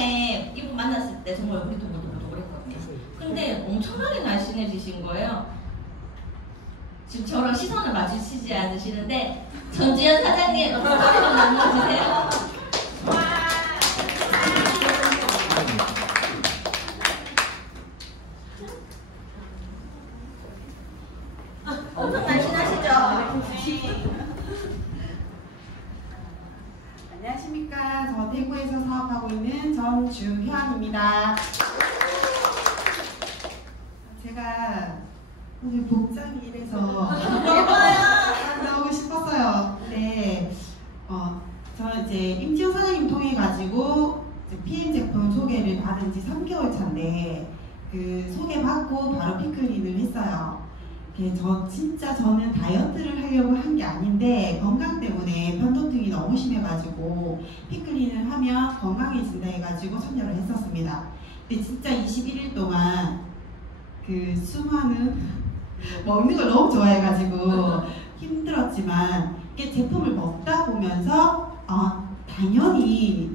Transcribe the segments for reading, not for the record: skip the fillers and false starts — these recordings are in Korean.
처음에 이분 만났을 때 정말 얼굴이 도글도글도글했거든요. 근데 엄청나게 날씬해지신 거예요. 지금 저랑 시선을 마주치지 않으시는데 전지현 사장님 소리 좀 나눠주세요. 엄청 날씬하시죠? 안녕하십니까. 저 대구에서 사업하고 있는 전주현입니다. 제가 오늘 복장이 이래서 나오고 싶었어요. 네, 저 이제 임지영 사장님 통해 가지고 PM 제품 소개를 받은 지 3개월 차인데 그 소개받고 바로 피클린을 했어요. 저는 다이어트를 하려고 한 게 아닌데 건강 때문에 편도통이 너무 심해가지고 피클린을 하면 건강해진다 해가지고 참여를 했었습니다. 근데 진짜 21일 동안 그 수많은 먹는 걸 너무 좋아해가지고 힘들었지만 이게 제품을 먹다 보면서 당연히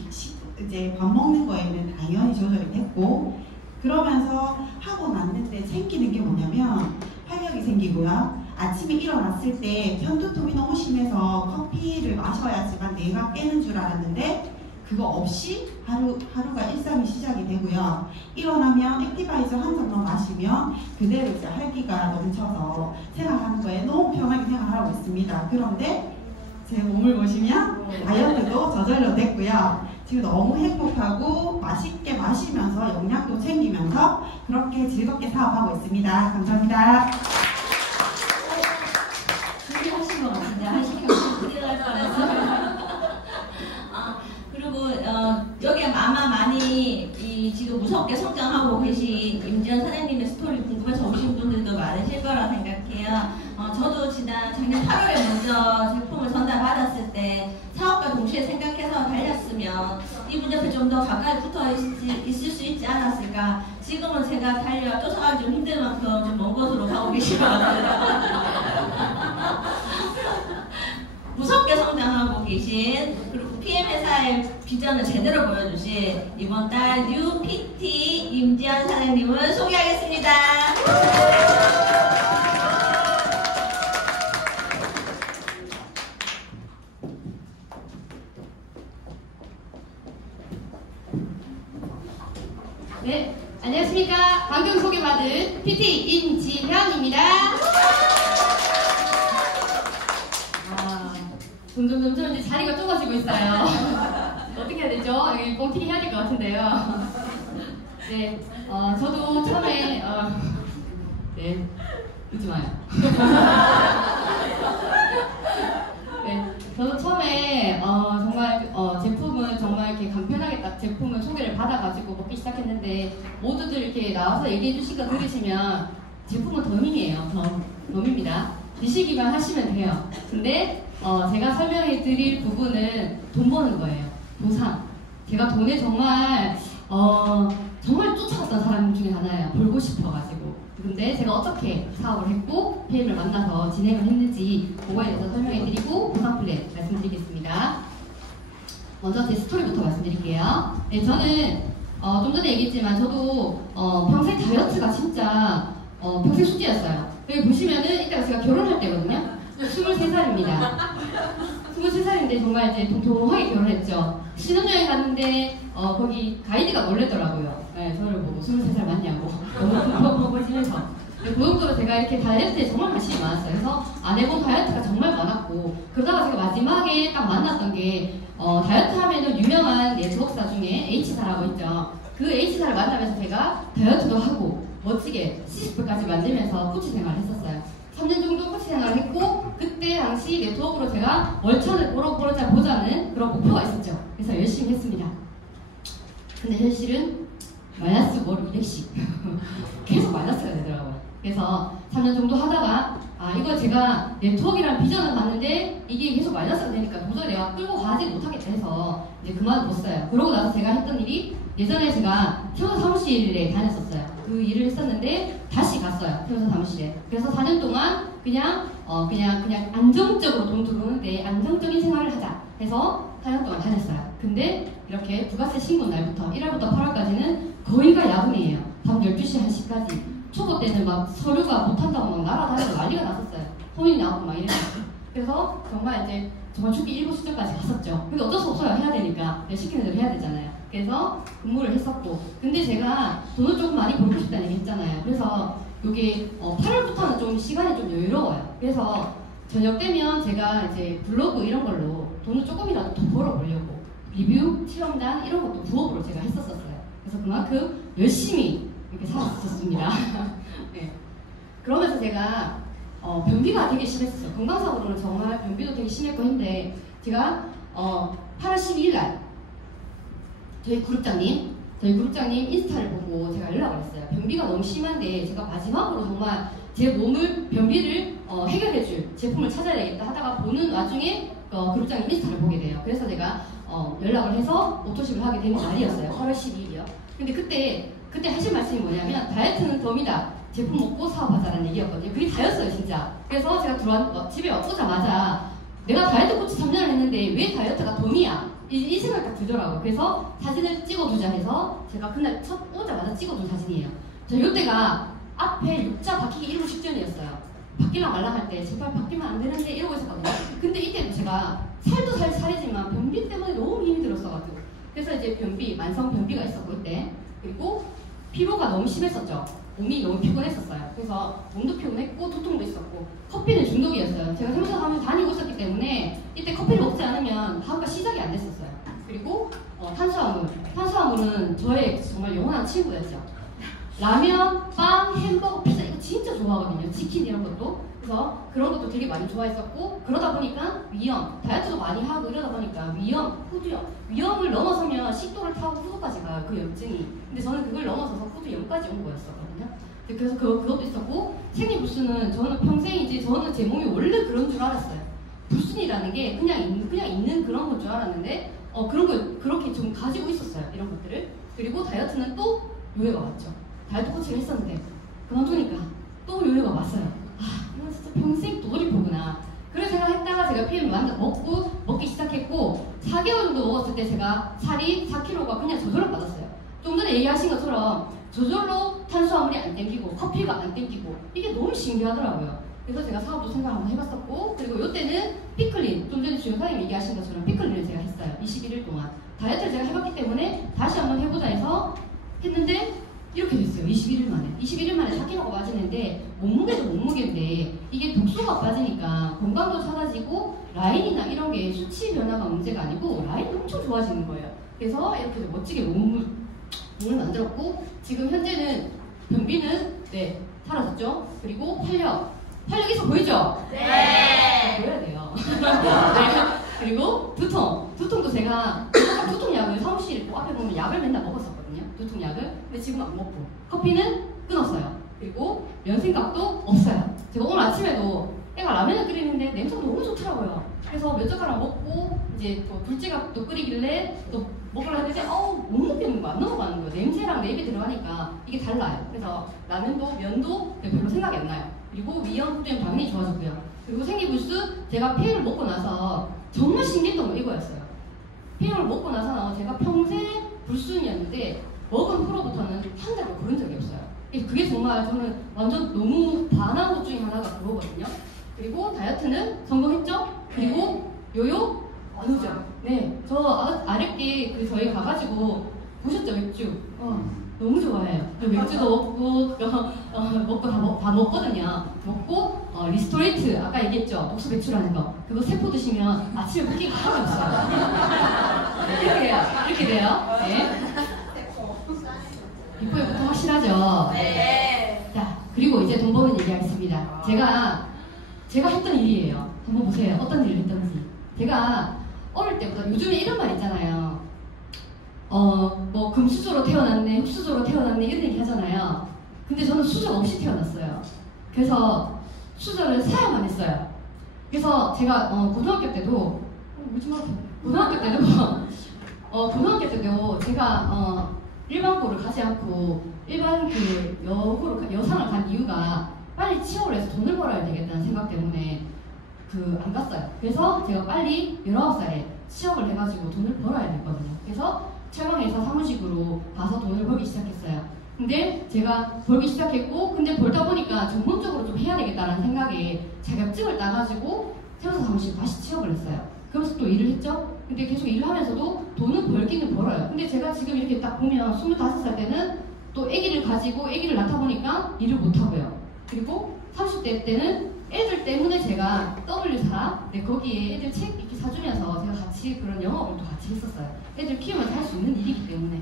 이제 밥 먹는 거에는 당연히 조절이 됐고 그러면서 하고 났는데 생기는 게 뭐냐면 활력이 생기고요. 아침에 일어났을 때 편두통이 너무 심해서 커피를 마셔야지만 내가 깨는 줄 알았는데 그거 없이 하루가 일상이 시작이 되고요. 일어나면 액티바이저 한 잔만 마시면 그대로 이제 활기가 넘쳐서 생활하는 거에 너무 편하게 생활하고 있습니다. 그런데 제 몸을 보시면 다이어트도 저절로 됐고요. 지금 너무 행복하고 맛있게 마시면서 영양도 챙기면서 그렇게 즐겁게 사업하고 있습니다. 감사합니다. 준비하신 것 같은데 하시면 큰일 날 뻔했어요. 그리고 여기 아마 많이 지금 무섭게 성장하고 계신 임지현 사장님의 스토리 궁금해서 오신 분들도 많으실 거라 생각해요. 저도 작년 8월에 먼저 제품을 전달받았을 때 사업과 동시에 생각해서 달렸으면 이분 옆에 좀 더 가까이 붙어 있을 수 있지 않았을까. 지금은 제가 쫓아가기 좀 힘들 만큼 좀 먼 곳으로 가고 계신 것 같아요. 무섭게 성장하고 계신 그리고 PM 회사의 비전을 제대로 보여주신 이번 달 뉴 PT 임지현 사장님을 소개하겠습니다. 네, 안녕하십니까. 방금 소개받은 PT 임지현입니다. 점점 이제 자리가 좁아지고 있어요. 어떻게 해야 되죠? 여기 뻥튀기 해야 될 것 같은데요. 네, 저도 처음에 네, 웃지 마요. 네, 저도 처음에 정말 제품을 정말 이렇게 간편하게 딱 제품을 소개를 받아가지고 먹기 시작했는데 모두들 이렇게 나와서 얘기해 주신 거 들으시면 제품은 덤이에요. 덤입니다. 드시기만 하시면 돼요. 근데 제가 설명해 드릴 부분은 돈 버는 거예요. 보상. 제가 돈에 정말 쫓아갔던 사람 중에 하나예요. 벌고 싶어가지고. 근데 제가 어떻게 사업을 했고 PM을 만나서 진행을 했는지 그거에 대해서 설명해 드리고 보상 플랜 말씀드리겠습니다. 먼저 제 스토리부터 말씀드릴게요. 네, 저는 좀 전에 얘기했지만 저도 평생 다이어트가 진짜 평생 숙제였어요. 여기 보시면은 이따가 제가 결혼할 때거든요. 23살입니다. 23살인데 정말 이제 통통하게 결혼했죠. 신혼여행 갔는데 거기 가이드가 놀랬더라고요. 네, 저를 보고 23살 맞냐고 너무 보고지면서 그 정도로 제가 이렇게 다이어트에 정말 관심이 많았어요. 그래서 안 해본 다이어트가 정말 많았고 그러다가 제가 마지막에 딱 만났던 게 다이어트 하면은 유명한 예수복사 중에 H사라고 있죠. 그 H사를 만나면서 제가 다이어트도 하고 멋지게 시식표까지 만들면서 코치 생활을 했었어요. 3년 정도 코치 생활을 했고 그때 당시 네트워크로 제가 월천을 보러자 보자는 그런 목표가 있었죠. 그래서 열심히 했습니다. 근데 현실은 마이너스 월 200씩 계속 마이너스가 되더라고요. 그래서 3년 정도 하다가 이거 제가 네트워크라는 비전을 봤는데 이게 계속 마이너스가 되니까 도저히 내가 끌고 가지 못하겠다 해서 이제 그만뒀어요. 그러고 나서 제가 했던 일이 예전에 제가 세워서 사무실에 다녔었어요. 그 일을 했었는데 다시 갔어요. 세워서 사무실에. 그래서 4년 동안 그냥 안정적으로 돈 들어오는데 안정적인 생활을 하자 해서 4년 동안 다녔어요. 근데 이렇게 부가세 신고 날부터 1월부터 8월까지는 거의가 야근이에요. 밤 12시 1시까지. 초보 때는 막 서류가 못한다고 막 날아다니고 난리가 났었어요. 혼이 나고 막 이랬어요. 그래서 정말 이제 정말 죽기 일부 직전까지 갔었죠. 근데 어쩔 수 없어요. 해야 되니까. 시키는 대로 해야 되잖아요. 그래서 근무를 했었고. 근데 제가 돈을 조금 많이 벌고 싶다는 얘기 했잖아요. 그래서 여기 8월부터는 좀 시간이 좀 여유로워요. 그래서 저녁 되면 제가 이제 블로그 이런 걸로 돈을 조금이라도 더 벌어보려고 리뷰, 체험단 이런 것도 부업으로 제가 했었어요. 그래서 그만큼 열심히 이렇게 살았었습니다. 네. 그러면서 제가 변비가 되게 심했어요. 건강상으로는 정말 변비도 되게 심했고 했는데 제가 8월 12일 날 저희 그룹장님 인스타를 보고 제가 연락을 했어요. 변비가 너무 심한데 제가 마지막으로 정말 제 몸을 변비를 해결해줄 제품을 찾아야 되겠다 하다가 보는 와중에 그룹장님 인스타를 보게 돼요. 그래서 제가 연락을 해서 오토십을 하게 된 날이었어요. 8월 12일이요. 근데 그때 하신 말씀이 뭐냐면 다이어트는 덤이다. 제품 먹고 사업하자라는 얘기였거든요. 그게 다였어요, 진짜. 그래서 제가 집에 오자마자 내가 다이어트 코치 3년을 했는데 왜 다이어트가 덤이야? 이 생각이 딱 들더라고요. 그래서 사진을 찍어두자 해서 제가 그날 오자마자 찍어둔 사진이에요. 저 이때가 앞에 6자 바뀌기 일부 직전이었어요. 바뀌랑 말랑할 때 제발 바뀌면 안 되는데 이러고 있었거든요. 근데 이때도 제가 살도 살이지만 변비 때문에 너무 힘이 들었어가지고 그래서 이제 만성 변비가 있었고 이때 그리고 피로가 너무 심했었죠. 몸이 너무 피곤했었어요. 그래서 몸도 피곤했고 두통도 있었고 커피는 중독이었어요. 제가 생산하면서 다니고 있었기 때문에 이때 커피를 먹지 않으면 하루가 시작이 안 됐었어요. 그리고 탄수화물은 저의 정말 영원한 친구였죠. 라면, 빵, 햄버거, 피자 이거 진짜 좋아하거든요. 치킨 이런 것도. 그래서 그런 것도 되게 많이 좋아했었고 그러다 보니까 위염, 다이어트도 많이 하고 이러다 보니까 위염을 넘어서면 식도를 타고 후두까지 가요. 그 염증이. 근데 저는 그걸 넘어서서 후두염까지 온 거였었거든요. 그래서 그것도 있었고 생리불순은 저는 평생이지 저는 제 몸이 원래 그런 줄 알았어요. 불순이라는 게 그냥 있는 그런 건 줄 알았는데 그런 걸 그렇게 좀 가지고 있었어요. 이런 것들을. 그리고 다이어트는 또 요요가 왔죠. 다이어트 코치를 했었는데 그만두니까 또 요요가 왔어요. 이건 진짜 평생 도돌이표구나. 그런 생각을 했다가 제가 PM 먹기 시작했고 4개월 정도 먹었을 때 제가 살이 4kg가 그냥 저절로 빠졌어요. 좀 전에 얘기하신 것처럼 저절로 탄수화물이 안 땡기고 커피가 안 땡기고 이게 너무 신기하더라고요. 그래서 제가 사업도 생각 한번 해봤었고 그리고 이때는 피클린 좀 전에 주영사님 얘기하신 것처럼 피클린을 제가 했어요. 21일 동안 다이어트를 제가 해봤기 때문에 다시 한번 해보자 해서 했는데 이렇게 됐어요. 21일 만에 4kg가 빠지는데 몸무게인데 이게 독소가 빠지니까 건강도 사라지고 라인이나 이런 게 수치 변화가 문제가 아니고 라인이 엄청 좋아지는 거예요. 그래서 이렇게 멋지게 몸을 만들었고 지금 현재는 변비는 사라졌죠. 그리고 활력 있어 보이죠? 네. 보여야 돼요. 네. 그리고 두통도 제가 두통약을 사무실에 앞에 보면 약을 맨날 먹었었거든요. 두통약을. 근데 지금 안 먹고 커피는 끊었어요. 그리고 면생각도 없어요. 제가 오늘 아침에도 애가 라면을 끓이는데 냄새가 너무 좋더라고요. 그래서 몇 젓가락 먹고 이제 또 둘째가 그리길래 또 먹으려 했는데 못 먹겠는 거야. 안 넘어가는 거예요. 냄새랑 내 입에 들어가니까 이게 달라요. 그래서 라면도 면도 별로 생각이 안 나요. 그리고 위험 후두염 당연히 좋아졌고요. 그리고 생리불순 제가 피임을 먹고 나서 정말 신기했던 건 이거였어요. 피임을 먹고 나서 제가 평생 불순이었는데 먹은 후로부터는 한 달도 그런 적이 없어요. 그게 정말 저는 완전 너무 반한 것 중에 하나가 그거거든요. 그리고 다이어트는 성공했죠? 그리고 요요? 안 오죠? 네. 저 아랫게 저희 가가지고 보셨죠? 맥주? 너무 좋아해요. 맥주도 먹고, 다 먹거든요. 먹고, 리스토레이트, 아까 얘기했죠? 독소 배출하는 거. 그거 세포 드시면 아침에 붓기가 하나도 없어요. 이렇게 돼요. 네. 비포에부터 확실하죠? 네. 자, 그리고 이제 돈 버는 얘기하겠습니다. 제가 했던 일이에요. 한번 보세요. 어떤 일을 했던지. 제가 어릴 때부터 요즘에 이런 말 있잖아요. 뭐 금수저로 태어났네, 흙수저로 태어났네 이런 얘기 하잖아요. 근데 저는 수저 없이 태어났어요. 그래서 수저를 사야만 했어요. 그래서 제가 고등학교 때도 제가 일반고를 가지 않고 일반 여상을 간 이유가 빨리 취업을 해서 돈을 벌어야 되겠다는 생각 때문에 안 갔어요. 그래서 제가 빨리 19살에 취업을 해가지고 돈을 벌어야 되거든요. 그래서 철강회사 사무직으로 가서 돈을 벌기 시작했어요. 근데 제가 벌기 시작했고, 근데 벌다 보니까 전문적으로 좀 해야 되겠다는 생각에 자격증을 따가지고 세무사 사무실 다시 취업을 했어요. 그러면서 또 일을 했죠. 근데 계속 일을 하면서도 돈은 벌기는 벌어요. 근데 제가 지금 이렇게 딱 보면 25살 때는 또 아기를 가지고 아기를 낳다 보니까 일을 못 하고요. 그리고 30대 때는 애들 때문에 제가 W사, 네, 거기에 애들 책 이렇게 사주면서 제가 같이 그런 영업을 또 같이 했었어요. 애들 키우면서 할 수 있는 일이기 때문에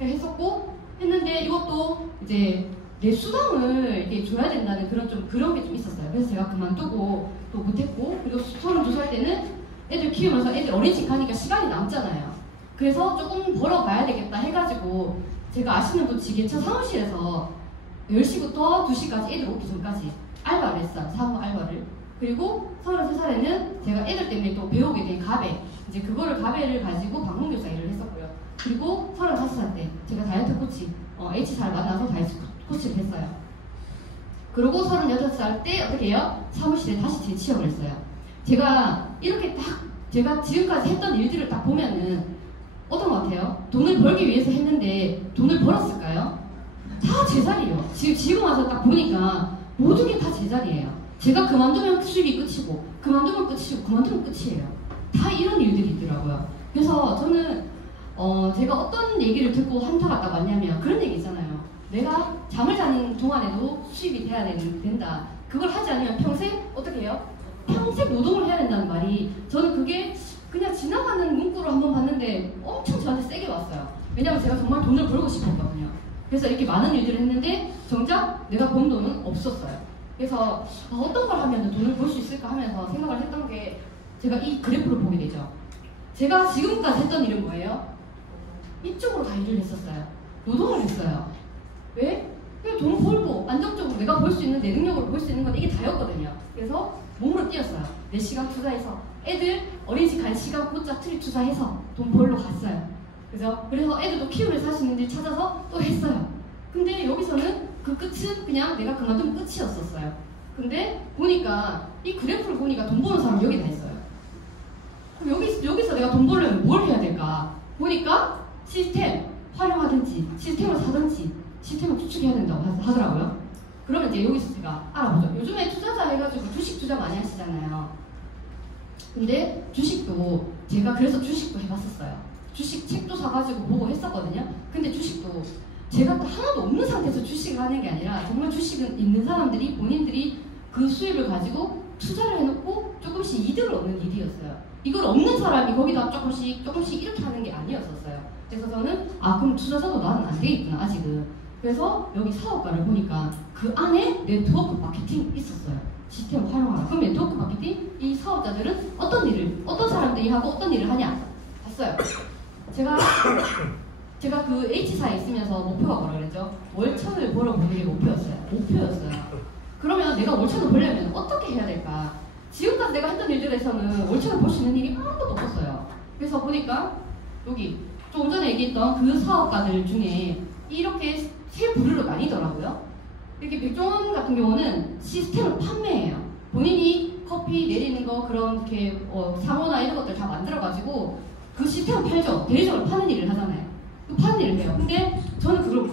했었고, 했는데 이것도 이제 내 수당을 이렇게 줘야 된다는 그런 게 좀 있었어요. 그래서 제가 그만두고 또 못했고, 그리고 32살 때는 애들 키우면서 애들 어린이집 가니까 시간이 남잖아요. 그래서 조금 벌어가야 되겠다 해가지고 제가 아시는 분 지게차 사무실에서 10시부터 2시까지 애들 오기 전까지 알바를 했어요. 사무 알바를. 그리고 33살에는 제가 애들 때문에 또 배우게 된 가베, 이제 그거를 가베를 가지고 방문교사 일을 했었고요. 그리고 35살 때 제가 다이어트 코치, H사를 만나서 다이어트 코치를 했어요. 그리고 36살 때 어떻게 해요? 사무실에 다시 재취업을 했어요. 제가 이렇게 딱 제가 지금까지 했던 일들을 딱 보면은 어떤 것 같아요? 돈을 벌기 위해서 했는데 돈을 벌었을까요? 다 제자리예요. 지금 와서 딱 보니까 모든 게 다 제자리예요. 제가 그만두면 수입이 끝이고, 그만두면 끝이고, 그만두면 끝이에요. 다 이런 일들이 있더라고요. 그래서 저는 제가 어떤 얘기를 듣고 한타 갔다 왔냐면 그런 얘기 있잖아요. 내가 잠을 자는 동안에도 수입이 돼야 된다. 그걸 하지 않으면 평생 어떻게 해요? 평생 노동을 해야 된다는 말이, 저는 그게 그냥 지나가는 문구로 한번 봤는데 엄청 저한테 세게 왔어요. 왜냐면 제가 정말 돈을 벌고 싶었거든요. 그래서 이렇게 많은 일들을 했는데 정작 내가 번 돈은 없었어요. 그래서 어떤 걸 하면 돈을 벌 수 있을까 하면서 생각을 했던 게, 제가 이 그래프를 보게 되죠. 제가 지금까지 했던 일은 뭐예요? 이쪽으로 다 일을 했었어요. 노동을 했어요. 왜? 그냥 돈 벌고 안정적으로 내가 벌 수 있는, 내 능력으로 벌 수 있는 건 이게 다였거든요. 그래서 몸으로 뛰었어요. 4시간 투자해서 애들 어린이집 갈 시간 꽂자 트립 투자해서 돈 벌러 갔어요. 그죠? 그래서 애들도 키우면서 할 수 있는 일 찾아서 또 했어요. 근데 여기서는 그 끝은 그냥 내가 그만두면 끝이었었어요. 근데 보니까 이 그래프를 보니까 돈 버는 사람 여기 다 있어요. 그럼 여기서 내가 돈 벌려면 뭘 해야 될까? 보니까 시스템 활용하든지 시스템을 사든지 시스템을 구축해야 된다고 하더라고요. 그러면 이제 여기서 제가 알아보죠. 요즘에 투자자 해가지고 주식 투자 많이 하시잖아요. 근데 주식도 제가 그래서 주식도 해봤었어요. 주식 책도 사가지고 보고 했었거든요. 근데 주식도 제가 또 하나도 없는 상태에서 주식을 하는 게 아니라 정말 주식은 있는 사람들이 본인들이 그 수입을 가지고 투자를 해놓고 조금씩 이득을 얻는 일이었어요. 이걸 없는 사람이 거기다 조금씩 이렇게 하는 게 아니었었어요. 그래서 저는 그럼 투자자도 나는 안 되겠구나 아직은. 그래서 여기 사업가를 보니까 그 안에 네트워크 마케팅이 있었어요. 시스템을 활용하라. 그럼 네트워크 마케팅, 이 사업자들은 어떤 사람들이 하고 어떤 일을 하냐 봤어요. 제가 그 H사에 있으면서 목표가 뭐라 그랬죠? 월천을 벌어보는 게 목표였어요. 그러면 내가 월천을 벌려면 어떻게 해야 될까? 지금까지 내가 했던 일들에서는 월천을 벌 수 있는 일이 아무것도 없었어요. 그래서 보니까 여기 조금 전에 얘기했던 그 사업가들 중에 이렇게 세 부류로 나뉘더라고요. 이렇게 백종원 같은 경우는 시스템을 판매해요. 본인이 커피 내리는 거 그런 이렇게 상호나 이런 것들 다 만들어가지고 그 시스템을 팔죠. 대리점을 파는 일을 하잖아요. 파는 일을 해요. 근데 저는 그걸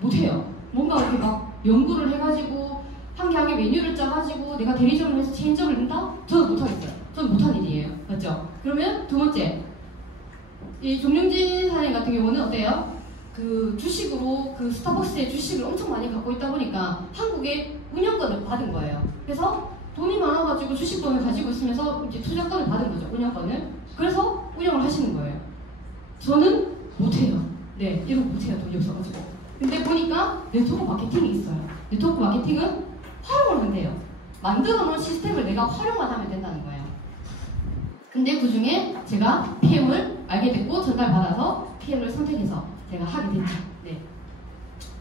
못해요. 뭔가 이렇게 막 연구를 해가지고 한 개 한 개 메뉴를 짜가지고 내가 대리점을 해서 체인점을 낸다? 저는 못하겠어요. 저는 못하는 일이에요. 맞죠? 그러면 두 번째, 이 종룡진 사장님 같은 경우는 어때요? 그 주식으로 그 스타벅스의 주식을 엄청 많이 갖고 있다 보니까 한국에 운영권을 받은 거예요. 그래서 돈이 많아가지고 주식권을 가지고 있으면서 이제 투자권을 받은 거죠. 운영권을. 그래서 운영을 하시는 거예요. 저는 못해요. 네, 이런 거 못해요. 돈이 없어가지고. 근데 보니까 네트워크 마케팅이 있어요. 네트워크 마케팅은 활용을 하면 돼요. 만들어 놓은 시스템을 내가 활용만 하면 된다는 거예요. 근데 그 중에 제가 PM을 알게 됐고 전달받아서 PM을 선택해서 제가 하게 됐죠. 네.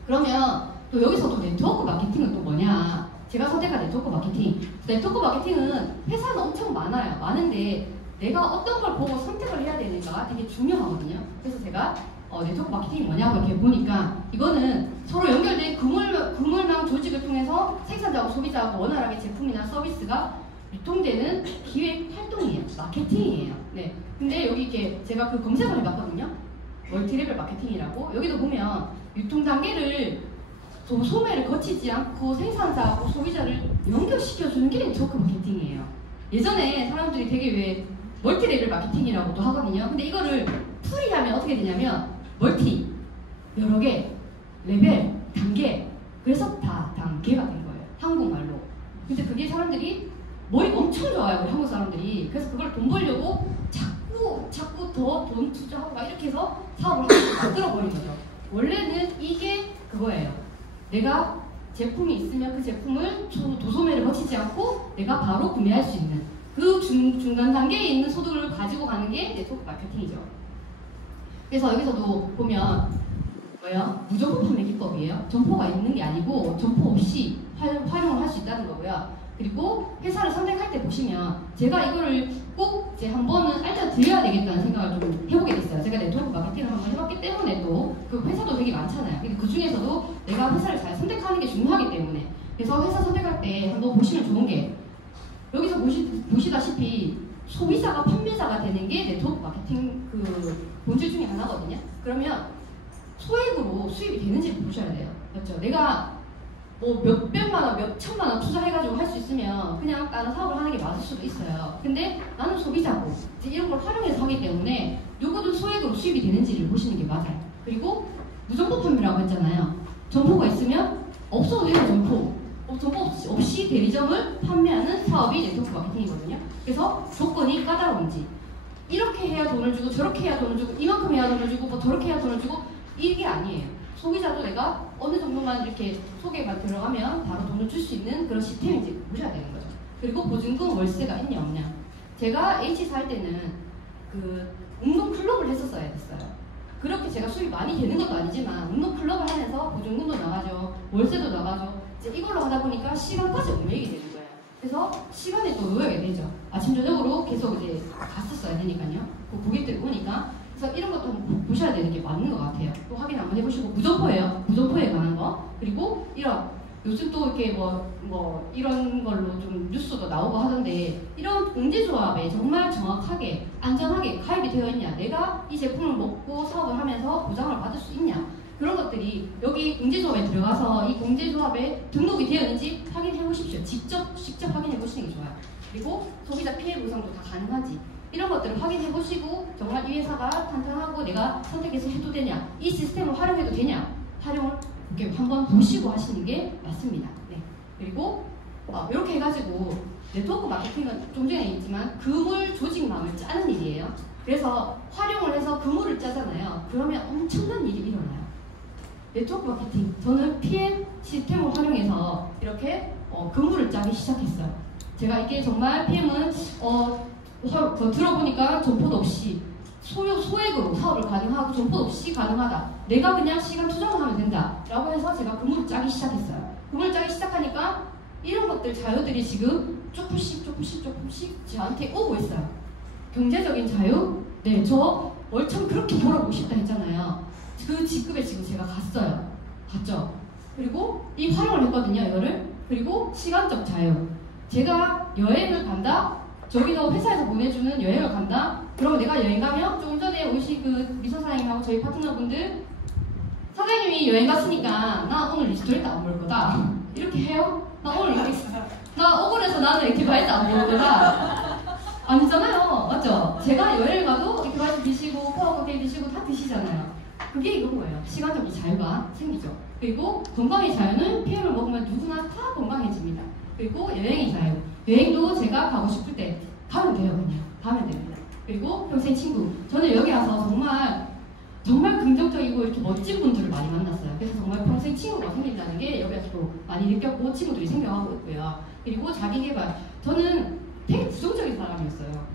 그러면 또 여기서도 네트워크 마케팅은 또 뭐냐? 제가 선택한 네트워크 마케팅. 네트워크 마케팅은 회사는 엄청 많아요. 많은데 내가 어떤 걸 보고 선택을 해야 되는가가 되게 중요하거든요. 그래서 제가 네트워크 마케팅이 뭐냐고 이렇게 보니까 이거는 서로 연결된 그물망 조직을 통해서 생산자하고 소비자하고 원활하게 제품이나 서비스가 유통되는 기획 활동이에요. 마케팅이에요. 네. 근데 여기 이렇게 제가 그 검색을 해봤거든요. 멀티레벨 마케팅이라고. 여기도 보면 유통 단계를 소매를 거치지 않고 생산자하고 소비자를 연결시켜주는 게 네트워크 마케팅이에요. 예전에 사람들이 되게 왜 멀티레벨 마케팅이라고도 하거든요. 근데 이거를 풀이하면 어떻게 되냐면 멀티, 여러 개, 레벨, 단계. 그래서 다 단계가 된 거예요. 한국말로. 근데 그게 사람들이 머리가 엄청 좋아요. 우리 한국 사람들이. 그래서 그걸 돈 벌려고 자꾸 더 돈 투자하고 막 이렇게 해서 사업을 만들어 버린 거죠. 원래는 이게 그거예요. 내가 제품이 있으면 그 제품을 도소매를 거치지 않고 내가 바로 구매할 수 있는 그 중간 단계에 있는 소득을 가지고 가는 게 네트워크 마케팅이죠. 그래서 여기서도 보면 뭐예요? 무점포 판매 기법이에요. 점포가 있는 게 아니고 점포 없이 활용을 할 수 있다는 거고요. 그리고 회사를 선택할 때 보시면 제가 이거를 꼭 이제 한 번은 알려드려야 되겠다는 생각을 좀 해보게 됐어요. 제가 네트워크 마케팅을 한번 해봤기 때문에 또 그 회사도 되게 많잖아요. 근데 그 중에서도 내가 회사를 잘 선택하는 게 중요하기 때문에 그래서 회사 선택할 때 한번 보시면 좋은 게 여기서 보시다시피 소비자가 판매자가 되는 게 네트워크 마케팅 그 본질 중에 하나거든요. 그러면 소액으로 수입이 되는지를 보셔야 돼요. 맞죠? 내가 뭐 몇백만 원, 몇천만 원 투자해가지고 할 수 있으면 그냥 다른 사업을 하는 게 맞을 수도 있어요. 근데 나는 소비자고 이제 이런 걸 활용해서 하기 때문에 요거도 소액으로 수입이 되는지를 보시는 게 맞아요. 그리고 무점포 판매라고 했잖아요. 점포가 있으면 없어도 돼요, 점포. 점포 없이 대리점을 판매하는 사업이 네트워크 마케팅이거든요. 그래서 조건이 까다로운지 이렇게 해야 돈을 주고 저렇게 해야 돈을 주고 이만큼 해야 돈을 주고 뭐 저렇게 해야 돈을 주고 이게 아니에요. 소비자도 내가 어느 정도만 이렇게 소개가 들어가면 바로 돈을 줄 수 있는 그런 시스템인지 보셔야 되는 거죠. 그리고 보증금 월세가 있냐 없냐. 제가 H사 할 때는 그 운동 클럽을 했었어야 됐어요. 그렇게 제가 수입이 많이 되는 것도 아니지만 운동 클럽을 하면서 보증금도 나가죠. 월세도 나가죠. 이제 이걸로 하다 보니까 시간까지 옮기게 되는 거예요. 그래서 시간에 또 놓여야 되죠. 아침 저녁으로 계속 이제 갔었어야 되니까요. 그 고객들이 오니까. 그래서 이런 것도 보셔야 되는 게 맞는 것 같아요. 또 확인 한번 해보시고 무점포예요. 무점포에 관한 거. 그리고 이런 요즘 또 이렇게 뭐 이런 걸로 좀 뉴스도 나오고 하던데 이런 공제조합에 정말 정확하게 안전하게 가입이 되어 있냐, 내가 이 제품을 먹고 사업을 하면서 보장을 받을 수 있냐, 그런 것들이 여기 공제조합에 들어가서 이 공제조합에 등록이 되어 있는지 확인해 보십시오. 직접 확인해 보시는 게 좋아요. 그리고 소비자 피해 보상도 다 가능한지 이런 것들을 확인해 보시고 정말 이 회사가 탄탄하고 내가 선택해서 해도 되냐, 이 시스템을 활용해도 되냐, 활용을 이렇게 한번 보시고 하시는 게 맞습니다. 네. 그리고 이렇게 해가지고 네트워크 마케팅은 좀 전에 있지만 그물 조직망을 짜는 일이에요. 그래서 활용을 해서 그물을 짜잖아요. 그러면 엄청난 일이 일어나요. 네트워크 마케팅, 저는 PM 시스템을 활용해서 이렇게 그물을 짜기 시작했어요. 제가 이게 정말 PM은 들어보니까 점포도 없이 소액으로 사업을 가능하고 점포도 없이 가능하다. 내가 그냥 시간 투자만 하면 된다. 라고 해서 제가 그물을 짜기 시작했어요. 그물을 짜기 시작하니까 이런 것들 자유들이 지금 조금씩 저한테 오고 있어요. 경제적인 자유? 네, 저 월참 그렇게 벌어보고 싶다 했잖아요. 그 직급에 지금 제가 갔죠. 그리고 이 활용을 했거든요, 이거를. 그리고 시간적 자유. 제가 여행을 간다? 저기서 회사에서 보내주는 여행을 간다? 그러면 내가 여행 가면 조금 전에 오신 그 미소 사장님하고 저희 파트너분들 사장님이 여행 갔으니까 나 오늘 리스토레이트 안 볼 거다. 이렇게 해요? 나 억울해서 나는 액티바이트 안 볼 거다. 아니잖아요. 맞죠? 제가 여행을 가도 액티바이트 드시고 파워커피 드시고 다 드시잖아요. 그게 이건 거예요. 시간적인 자유가 생기죠. 그리고 건강의 자유는 PM을 먹으면 누구나 다 건강해집니다. 그리고 여행의 자유. 여행도 제가 가고 싶을 때 가면 돼요. 그냥 가면 됩니다. 그리고 평생 친구. 저는 여기 와서 정말 긍정적이고 이렇게 멋진 분들을 많이 만났어요. 그래서 정말 평생 친구가 생긴다는 게 여기서 또 많이 느꼈고 친구들이 생겨가고 있고요. 그리고 자기개발. 저는 되게 부정적인 사람이었어요.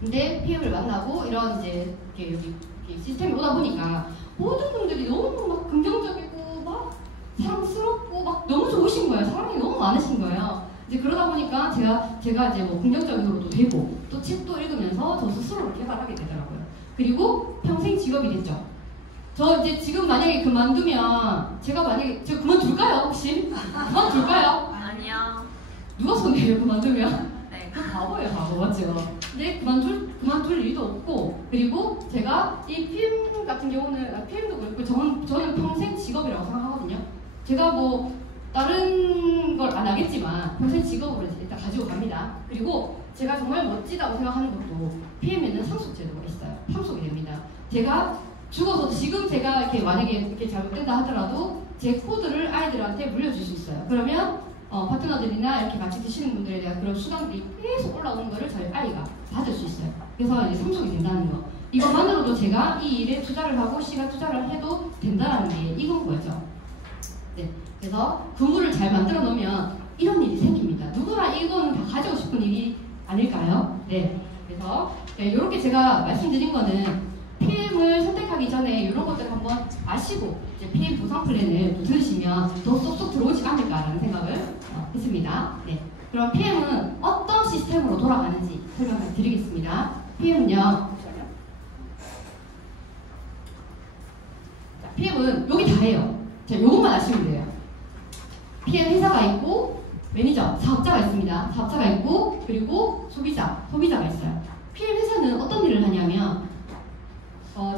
근데 PM을 만나고 이런 이제 이렇게 여기 시스템이 오다 보니까 모든 분들이 너무 막 긍정적이고 막 사랑스럽고 막 너무 좋으신 거예요. 사랑이 너무 많으신 거예요. 이제 그러다 보니까 제가 이제 뭐 긍정적으로도 되고 또 책도 읽으면서 저 스스로를 개발하게 되더라고요. 그리고 평생 직업이 됐죠. 저 이제 지금 만약에 그만두면 제가 그만둘까요 혹시? 그만둘까요? 아니요. 누가 손해요 그만두면? 그 바보예요, 바보. 맞죠? 근데 그만둘 일도 없고, 그리고 제가 이 PM 같은 경우는, PM도 그렇고, 저는 평생 직업이라고 생각하거든요. 제가 뭐, 다른 걸 안 하겠지만, 평생 직업으로 일단 가지고 갑니다. 그리고 제가 정말 멋지다고 생각하는 것도, PM에는 상속제도가 있어요. 상속이 됩니다. 제가 죽어서 지금 제가 이렇게 만약에 이렇게 잘못된다 하더라도, 제 코드를 아이들한테 물려줄 수 있어요. 그러면 파트너들이나 이렇게 같이 드시는 분들에 대한 그런 수당들이 계속 올라오는 거를 저희 아이가 받을 수 있어요. 그래서 이제 상속이 된다는 거. 이것만으로도 제가 이 일에 투자를 하고 시간 투자를 해도 된다는 게 이건 거죠. 네. 그래서 근무를 잘 만들어 놓으면 이런 일이 생깁니다. 누구나 이건 다 가지고 싶은 일이 아닐까요? 네. 그래서 네, 이렇게 제가 말씀드린 거는 PM을 선택하기 전에 이런 것들 한번 아시고 이제 PM 보상 플랜을 또 들으시면 더 쏙쏙 들어오지 않을까라는 생각을 했습니다. 네. 그럼 PM은 어떤 시스템으로 돌아가는지 설명을 드리겠습니다. PM은요. PM은 여기 다예요. 자, 요것만 아시면 돼요. PM 회사가 있고 매니저, 사업자가 있습니다. 사업자가 있고 그리고 소비자가 있어요. PM 회사는 어떤 일을 하냐면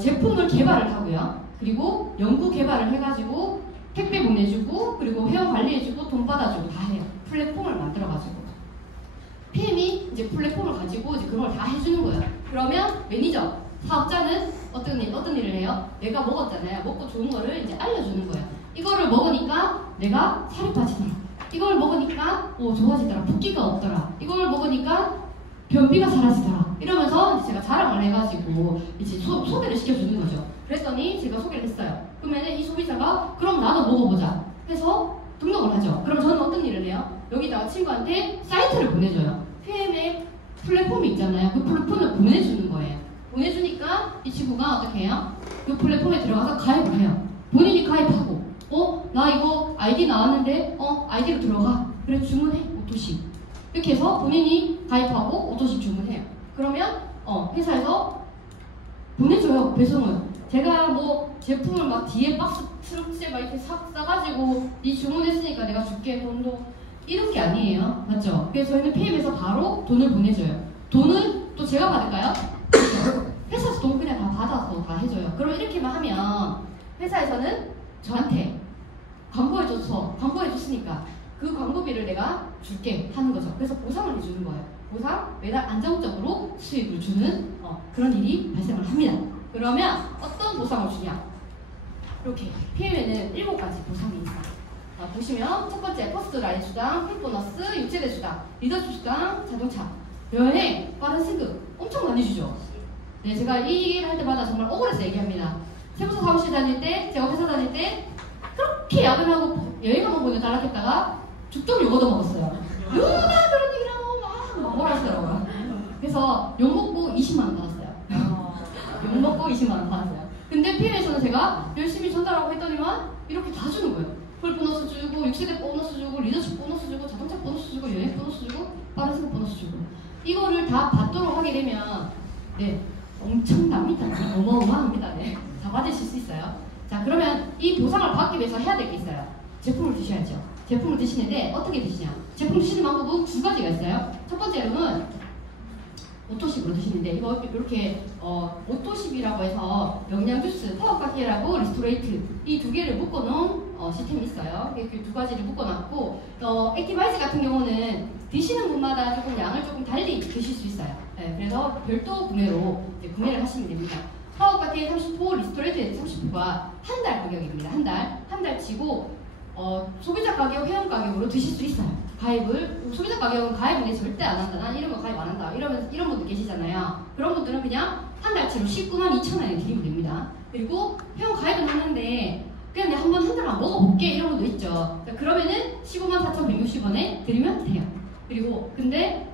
제품을 개발을 하고요. 그리고 연구 개발을 해가지고 택배 보내주고 그리고 회원 관리해주고 돈 받아주고 다 해요. 플랫폼을 만들어가지고 PM이 이제 플랫폼을 가지고 이제 그걸 다 해주는 거예요. 그러면 매니저, 사업자는 어떤 일을 해요? 내가 먹었잖아요. 먹고 좋은 거를 이제 알려주는 거예요. 이거를 먹으니까 내가 살이 빠지더라. 이걸 먹으니까 좋아지더라. 붓기가 없더라. 이걸 먹으니까 변비가 사라지더라. 이러면서 이제 제가 자랑을 해가지고 이제 소개를 시켜주는 거죠. 그랬더니 제가 소개를 했어요. 그러면 이 소비자가 그럼 나도 먹어보자 해서 등록을 하죠. 그럼 저는 어떤 일을 해요? 여기다가 친구한테 사이트를 보내줘요. PM의 플랫폼이 있잖아요. 그 플랫폼을 보내주는 거예요. 보내주니까 이 친구가 어떻게 해요? 그 플랫폼에 들어가서 가입을 해요. 본인이 가입하고 나 이거 아이디 나왔는데 아이디로 들어가. 그래 주문해. 5토씩. 이렇게 해서 본인이 가입하고 5토씩 주문해요. 그러면 회사에서 보내줘요. 배송을. 제가 뭐 제품을 막 뒤에 박스 트럭째 막 이렇게 싸가지고 이 주문했으니까 내가 줄게 돈도 이런 게 아니에요. 맞죠? 그래서 저희는 PM에서 바로 돈을 보내줘요. 돈은 또 제가 받을까요? 회사에서 돈 그냥 다 받아서 다 해줘요. 그럼 이렇게만 하면 회사에서는 저한테 광고해줬으니까 그 광고비를 내가 줄게 하는 거죠. 그래서 보상을 해주는 거예요. 보상, 매달 안정적으로 수익을 주는 그런 일이 발생을 합니다. 그러면 어떤 보상을 주냐? 이렇게 PM에는 7가지 보상이 있어요. 보시면 첫 번째 퍼스트 라인 수당, 퀵 보너스, 육체대 수당, 리더십 수당, 자동차, 여행, 빠른 승급 엄청 많이 주죠. 네, 제가 이 얘기를 할 때마다 정말 억울해서 얘기합니다. 세무서 사무실 다닐 때, 제가 회사 다닐 때 그렇게 야근하고 여행 한번 보내달라 했다가 죽도록 욕 얻어먹었어요. 누가 그런 얘기를 하고 막 뭐라 하시더라고요. 그래서 욕먹고 20만 원 받았어요. 욕먹고 20만 원 받았어요. 근데 PM에서는 제가 열심히 전달하고 했더니만 이렇게 다 주는 거예요. 풀 보너스 주고, 6세대 보너스 주고, 리더십 보너스 주고, 자동차 보너스 주고, 여행 보너스 주고, 빠른 승급 보너스 주고. 이거를 다 받도록 하게 되면 네, 엄청납니다. 어마어마합니다. 네, 다 받으실 수 있어요. 자, 그러면 이 보상을 받기 위해서 해야 될 게 있어요. 제품을 드셔야죠. 제품을 드시는데 어떻게 드시냐? 제품 드시는 방법은 2가지가 있어요. 첫 번째로는 오토십으로 드시는데 이거 이렇게 오토십이라고 해서 영양주스, 파워카키라고 리스토레이트 이 2개를 묶어놓은 시스템이 있어요. 이렇게 2가지를 묶어놨고 액티바이즈 같은 경우는 드시는 분마다 조금 양을 조금 달리 드실 수 있어요. 네, 그래서 별도 구매로 이제 구매를 하시면 됩니다. 파워카키의 30%, 리스토레이트의 30%가 한 달 가격입니다. 한 달 치고 소비자 가격, 회원 가격으로 드실 수 있어요. 가입을 소비자 가격은 가입은 절대 안 한다. 난 이런 거 가입 안 한다. 이런 분들 계시잖아요. 그런 분들은 그냥 한 달치로 192,200원에 드리면 됩니다. 그리고 회원 가입은 하는데 그냥 내가 한 달만 먹어볼게 이런 것도 있죠. 그러면은 154,160원에 드리면 돼요. 그리고 근데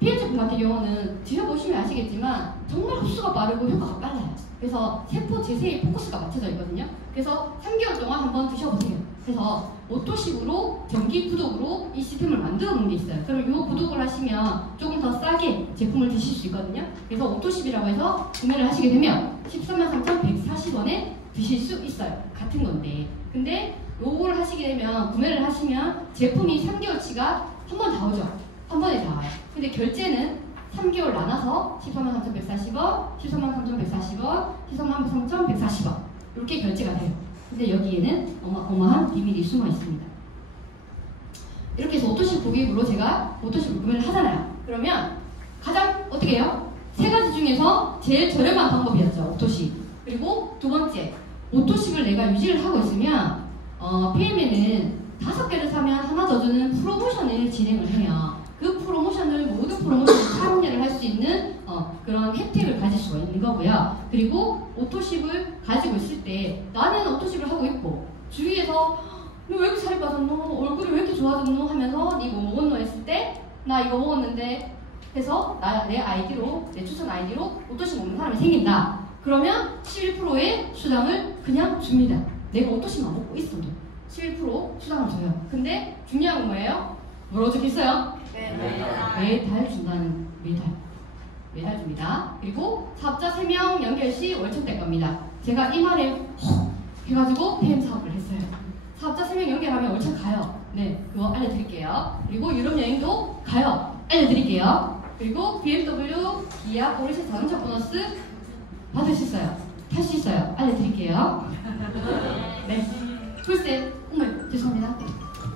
PM 제품 같은 경우는 드셔보시면 아시겠지만 정말 흡수가 빠르고 효과가 빨라요. 그래서 세포 재생에 포커스가 맞춰져 있거든요. 그래서 3개월 동안 한번 드셔보세요. 그래서 오토식으로 정기 구독으로 이 시스템을 만들어 놓은 게 있어요. 그럼 이 구독을 하시면 조금 더 싸게 제품을 드실 수 있거든요. 그래서 오토십이라고 해서 구매를 하시게 되면 133,140원에 드실 수 있어요. 같은 건데. 근데 요거를 하시게 되면 구매를 하시면 제품이 3개월치가 한 번 다 오죠. 한 번에 다 와요. 근데 결제는 3개월 나눠서 143,340원, 143,340원, 143,140원 이렇게 결제가 돼요. 근데 여기에는 어마어마한 비밀이 숨어 있습니다. 이렇게 해서 오토십 고객으로 제가 오토십을 구매를 하잖아요. 그러면 가장 어떻게 해요? 세 가지 중에서 제일 저렴한 방법이었죠. 오토십. 그리고 두 번째, 오토십을 내가 유지를 하고 있으면 PM에는 5개를 사면 하나 더 주는 프로모션을 진행을 해요. 그 프로모션을 모든 프로모션에 참여를 할 수 있는 그런 혜택을 가질 수가 있는 거고요. 그리고 오토십을 가지고 있을 때 나는 오토십을 하고 있고 주위에서 너 왜 이렇게 살이 빠졌노? 얼굴이 왜 이렇게 좋아졌노? 하면서 니 뭐 먹었노? 했을 때 나 이거 먹었는데 해서 내 아이디로, 내 추천 아이디로 오토십 먹는 사람이 생긴다. 그러면 11%의 수당을 그냥 줍니다. 내가 오토십만 먹고 있어도 11% 수당을 줘요. 근데 중요한 건 뭐예요? 뭐라고 적혀있어요? 매달 준다는, 매달 줍니다. 그리고 사업자 3명 연결 시 월천될 겁니다. 제가 이 말에 해가지고 PM 사업을 했어요. 사업자 3명 연결하면 월천 가요. 네, 그거 알려드릴게요. 그리고 유럽 여행도 가요. 알려드릴게요. 그리고 BMW, 기아, 포르쉐 자동차 보너스 받을 수 있어요. 탈 수 있어요. 알려드릴게요. 네. 글쎄, 어머, 죄송합니다.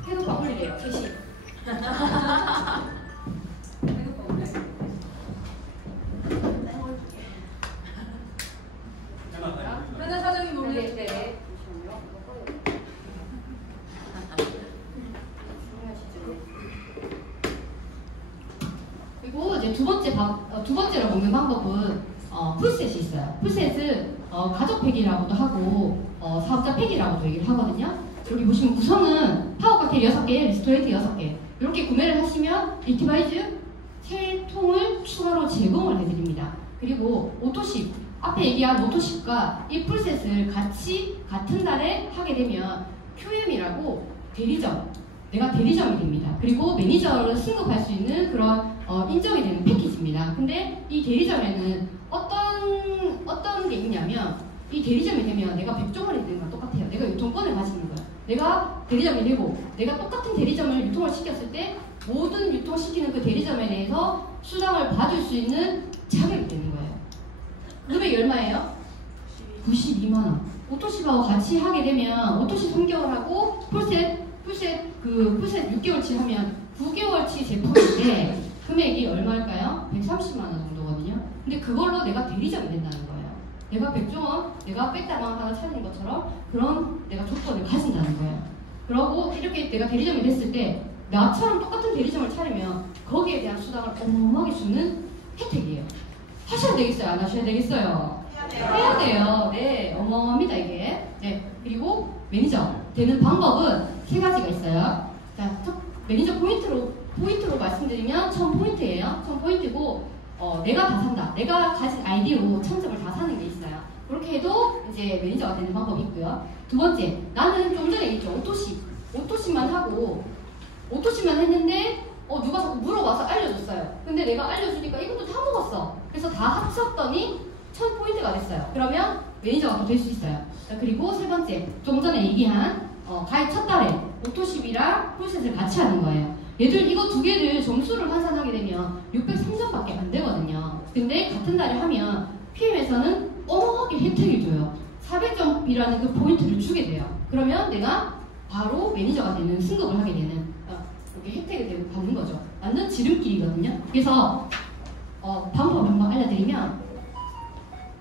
해도 바꿀이래요. 3시. 회사 사장님 오늘 네. 그리고 이제 두 번째로 먹는 방법은 풀셋이 있어요. 풀셋은 가족팩이라고도 하고 사업자 팩이라고도 얘기를 하거든요. 여기 보시면 구성은 파워 칵테일 6개, 리스토레이트 6개 이렇게 구매를 하시면 리티바이즈 3통을 추가로 제공을 해드립니다. 그리고 오토십, 앞에 얘기한 오토십과 이 풀셋을 같은 달에 하게 되면 QM이라고 대리점, 내가 대리점이 됩니다. 그리고 매니저를 승급할 수 있는 그런 인정이 되는 패키지입니다. 근데 이 대리점에는 어떤 게 있냐면 이 대리점이 되면 내가 백종원이 되는 거랑 똑같아요. 내가 유통권을 가지는 거야. 내가 대리점이 되고 내가 똑같은 대리점을 유통을 시켰을 때 모든 유통시키는 그 대리점에 대해서 수당을 받을 수 있는 자격이 되는 거예요. 금액이 얼마예요? 92만원. 오토십하고 같이 하게 되면 오토십 3개월 하고 풀셋 6개월치 하면 9개월치 제품인데 금액이 얼마일까요? 130만원 정도거든요. 근데 그걸로 내가 대리점이 된다는 거예요. 내가 백종원, 내가 백다방 하나 차리는 것처럼 그런 내가 조건을 가진다는 거예요. 그러고 이렇게 내가 대리점이 됐을 때 나처럼 똑같은 대리점을 차리면 거기에 대한 수당을 어마어마하게 주는 혜택이에요. 하셔야 되겠어요? 안 하셔야 되겠어요? 해야 돼요. 네, 어마어마합니다 이게. 네, 그리고 매니저 되는 방법은 3가지가 있어요. 자, 매니저 포인트로 말씀드리면 1000포인트예요. 1000포인트고 내가 다 산다. 내가 가진 아이디로 1000점을 다 사는 게 있어요. 그렇게 해도 이제 매니저가 되는 방법이 있고요. 두 번째, 나는 좀 전에 얘기했죠. 오토십만 하고 오토십만 했는데 누가 자꾸 물어봐서 알려줬어요. 근데 내가 알려주니까 이것도 다 먹었어. 그래서 다 합쳤더니 1000포인트가 됐어요. 그러면 매니저가 또 될 수 있어요. 자, 그리고 세 번째, 좀 전에 얘기한 가입 첫 달에 오토십이랑 풀셋을 같이 하는 거예요. 얘들 이거 두 개를 점수를 환산하게 되면 603점밖에 안 되거든요. 근데 같은 달에 하면 PM에서는 어마어마하게 혜택을 줘요. 400점이라는 그 포인트를 주게 돼요. 그러면 내가 바로 매니저가 되는, 승급을 하게 되는 이렇게 혜택을 받는 거죠. 완전 지름길이거든요. 그래서 방법을 한번 알려드리면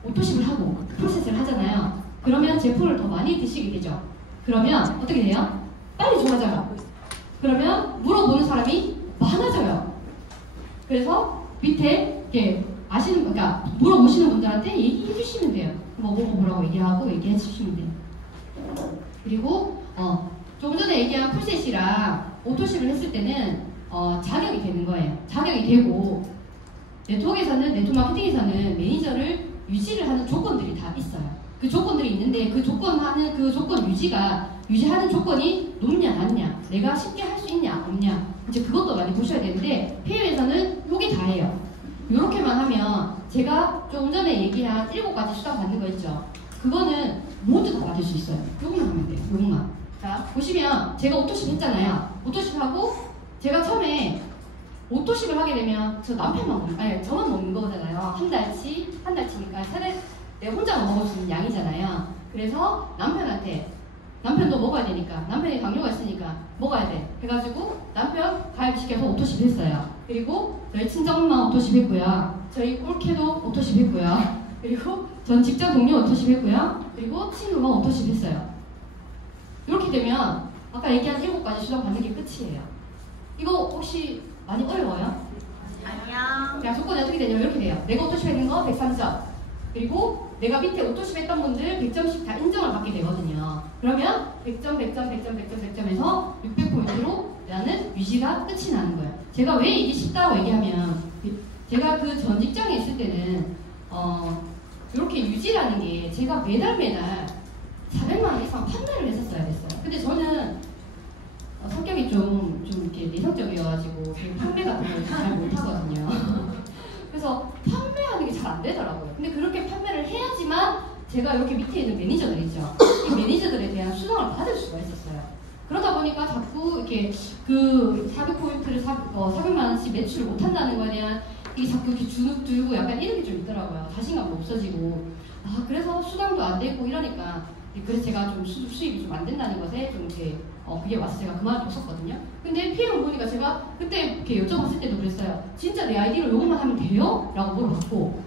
오토십을 하고 프로세스를 하잖아요. 그러면 제품을 더 많이 드시게 되죠. 그러면 어떻게 돼요? 빨리 좋아져요. 그러면 물어보는 사람이 많아져요. 그래서 밑에 이렇게 그러니까 물어보시는 분들한테 얘기해 주시면 돼요. 뭐 뭐라고 얘기해 주시면 돼요. 그리고 조금 전에 얘기한 풀셋이랑 오토십을 했을 때는 자격이 되는 거예요. 자격이 되고 네트워크 마케팅에서는 매니저를 유지를 하는 조건들이 다 있어요. 그 조건들이 있는데 그 조건 유지하는 조건이 높냐 낮냐, 내가 쉽게 할 수 있냐 없냐, 이제 그것도 많이 보셔야 되는데 PM에서는 요게 다예요. 요렇게만 하면 제가 조금 전에 얘기한 7가지 수당 받는 거 있죠. 그거는 모두 다 받을 수 있어요. 요것만 하면 돼요. 요것만. 자, 보시면 제가 오토십 했잖아요. 오토십 하고 제가 처음에 오토십을 하게 되면 저 남편만 먹는, 아니 저만 먹는 거잖아요. 한 달치니까 내가 혼자 먹을 수 있는 양이잖아요. 그래서 남편도 먹어야 되니까, 남편이 당뇨가 있으니까 먹어야 돼 해가지고 남편 가입시켜서 오토십 했어요. 그리고 저희 친정엄마 오토십 했고요. 저희 꼴케도 오토십 했고요. 그리고 전 직장 동료 오토십 했고요. 그리고 친구가 오토십 했어요. 이렇게 되면 아까 얘기한 7가지 수당 받는 게 끝이에요. 이거 혹시 많이 어려워요? 아니요. 그냥 조건이 어떻게 되냐면 이렇게 돼요. 내가 오토십 했는 거 103점. 그리고 내가 밑에 오토십 했던 분들 100점씩 다 인정을 받게 되거든요. 그러면 100점에서 600포인트로 나는 유지가 끝이 나는 거예요. 제가 왜 이게 쉽다고 얘기하면, 제가 그 전 직장에 있을 때는 이렇게 유지라는 게 제가 매달 400만 원 이상 판매를 했었어야 됐어요. 근데 저는 성격이 좀 이렇게 내성적이어가지고 판매 같은 걸 잘 못하거든요. 그래서 판매하는 게 잘 안 되더라고요. 근데 그렇게 판매를 해야지만 제가 이렇게 밑에 있는 매니저들 있죠. 이 매니저들에 대한 수당을 받을 수가 있었어요. 그러다 보니까 자꾸 이렇게 그 400포인트를 400만 원씩 매출을 못한다는 거에 대한 이게 자꾸 이렇게 주눅 들고 약간 이런 게 좀 있더라고요. 자신감도 없어지고. 그래서 수당도 안 되고 이러니까, 그래서 제가 좀 수입이 좀 안 된다는 것에 좀 이렇게 그게 와서 제가 그만뒀었거든요. 근데 PM을 보니까 제가 그때 이렇게 여쭤봤을 때도 그랬어요. 진짜 내 아이디로 요것만 하면 돼요? 라고 물어봤고,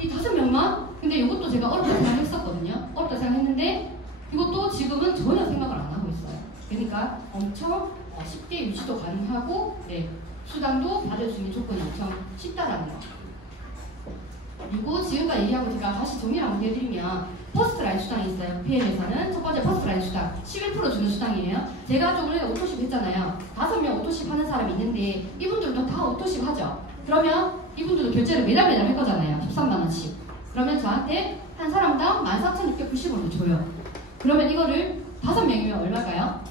이 5명만? 근데 이것도 제가 어렵다 생각했었거든요. 어렵다 생각했는데 이것도 지금은 전혀 생각을 안 하고 있어요. 그러니까 엄청 쉽게 유지도 가능하고, 네, 수당도 받을 수 있는 조건이 엄청 쉽다라는 거. 그리고 지금까지 얘기하고 제가 다시 정리를 한번 해드리면, 퍼스트라인 수당이 있어요. PM에서는 첫 번째 퍼스트라인 수당 11% 주는 수당이에요. 제가 좀 전에 오토십 했잖아요. 5명 오토십 하는 사람이 있는데 이분들도 다 오토십 하죠. 그러면 이분들도 결제를 매달 할 거잖아요. 13만 원씩. 그러면 저한테 한 사람당 14,690원을 줘요. 그러면 이거를 5명이면 얼마일까요?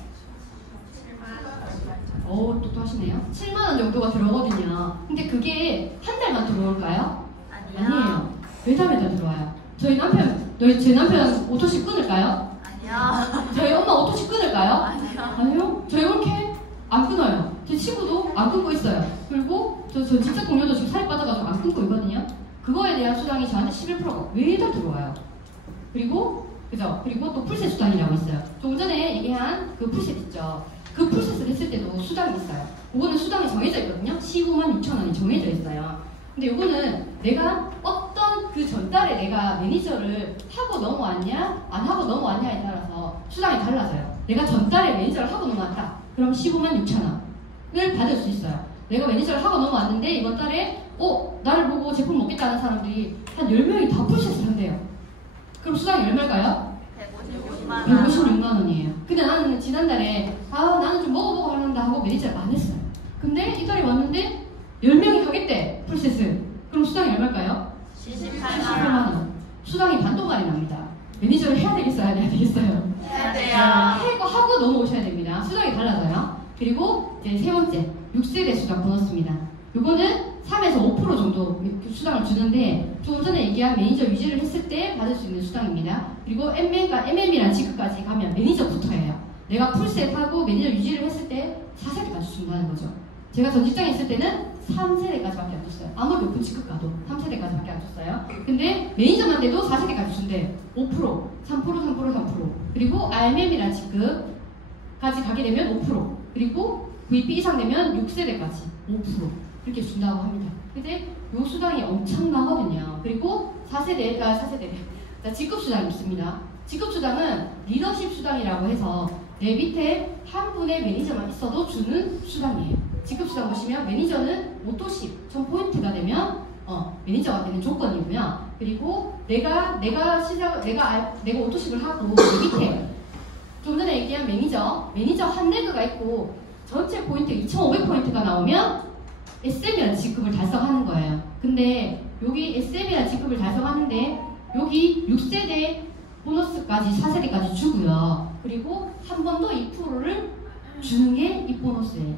오, 똑똑하시네요. 7만 원 정도가 들어오거든요. 근데 그게 한 달만 들어올까요? 아니에요. 매달 들어와요. 제 남편 오토십 끊을까요? 아니요. 저희 엄마 오토십 끊을까요? 아니요. 저희 이렇게 안 끊어요. 제 친구도 안 끊고 있어요. 그리고 저 직장 동료도 지금 살이 빠져가지고 안 끊고 있거든요. 그거에 대한 수당이 저한테 11%가 매달 들어와요. 그리고 또 풀셋 수당이라고 있어요. 조금 전에 얘기한 그 풀셋 있죠. 그 풀셋을 했을 때도 수당이 있어요. 그거는 수당이 정해져 있거든요. 15만 6천 원이 정해져 있어요. 근데 이거는 내가 어떤 그 전달에 내가 매니저를 하고 넘어왔냐 안 하고 넘어왔냐에 따라서 수당이 달라져요. 내가 전달에 매니저를 하고 넘어왔다. 그럼 15만 6천 원을 받을 수 있어요. 내가 매니저를 하고 넘어왔는데 이번 달에 나를 보고 제품 먹겠다는 사람들이 한 10명이 다 풀셋을 한대요. 그럼 수당이 얼마일까요? 156만 원이에요. 근데 나는 지난달에 나는 좀 먹어보고 하는다 하고 매니저를 안 했어요. 근데 이달에 왔는데 10명이 하겠대, 풀셋을. 그럼 수당이 얼마일까요? 78만 원. 수당이 반도말이 납니다. 매니저를 해야 되겠어요? 안 해야 되겠어요? 해야 돼요. 하고 넘어오셔야 됩니다. 수당이 달라져요. 그리고 이제 세 번째, 6세대 수당 보너스입니다. 요거는 3에서 5% 정도 수당을 주는데, 조금 전에 얘기한 매니저 유지를 했을 때 받을 수 있는 수당입니다. 그리고 MM이란 직급까지 가면 매니저부터예요. 내가 풀셋하고 매니저 유지를 했을 때 4세대까지 준다는 거죠. 제가 전 직장에 있을 때는 3세대까지밖에 안 줬어요. 아무리 높은 직급 가도 3세대까지밖에 안 줬어요. 근데 매니저만 돼도 4세대까지 준대. 5%, 3%. 그리고 RMM이란 직급까지 가게 되면 5%. 그리고 VP 이상 되면 6세대까지 5% 이렇게 준다고 합니다. 근데 요 수당이 엄청나거든요. 그리고 4세대 직급 수당이 있습니다. 직급 수당은 리더십 수당이라고 해서 내 밑에 한 분의 매니저만 있어도 주는 수당이에요. 직급 수당 보시면 매니저는 오토십 1000포인트가 되면 매니저가 되는 조건이고요. 그리고 내가 오토십을 하고 내 밑에 좀 전에 얘기한 매니저 한 레그가 있고 전체 포인트 2500포인트가 나오면 SM이라는 직급을 달성하는 거예요. 근데 여기 SM이라는 직급을 달성하는데 여기 6세대 보너스까지 4세대까지 주고요. 그리고 한 번 더 2%를 주는 게 이 보너스예요.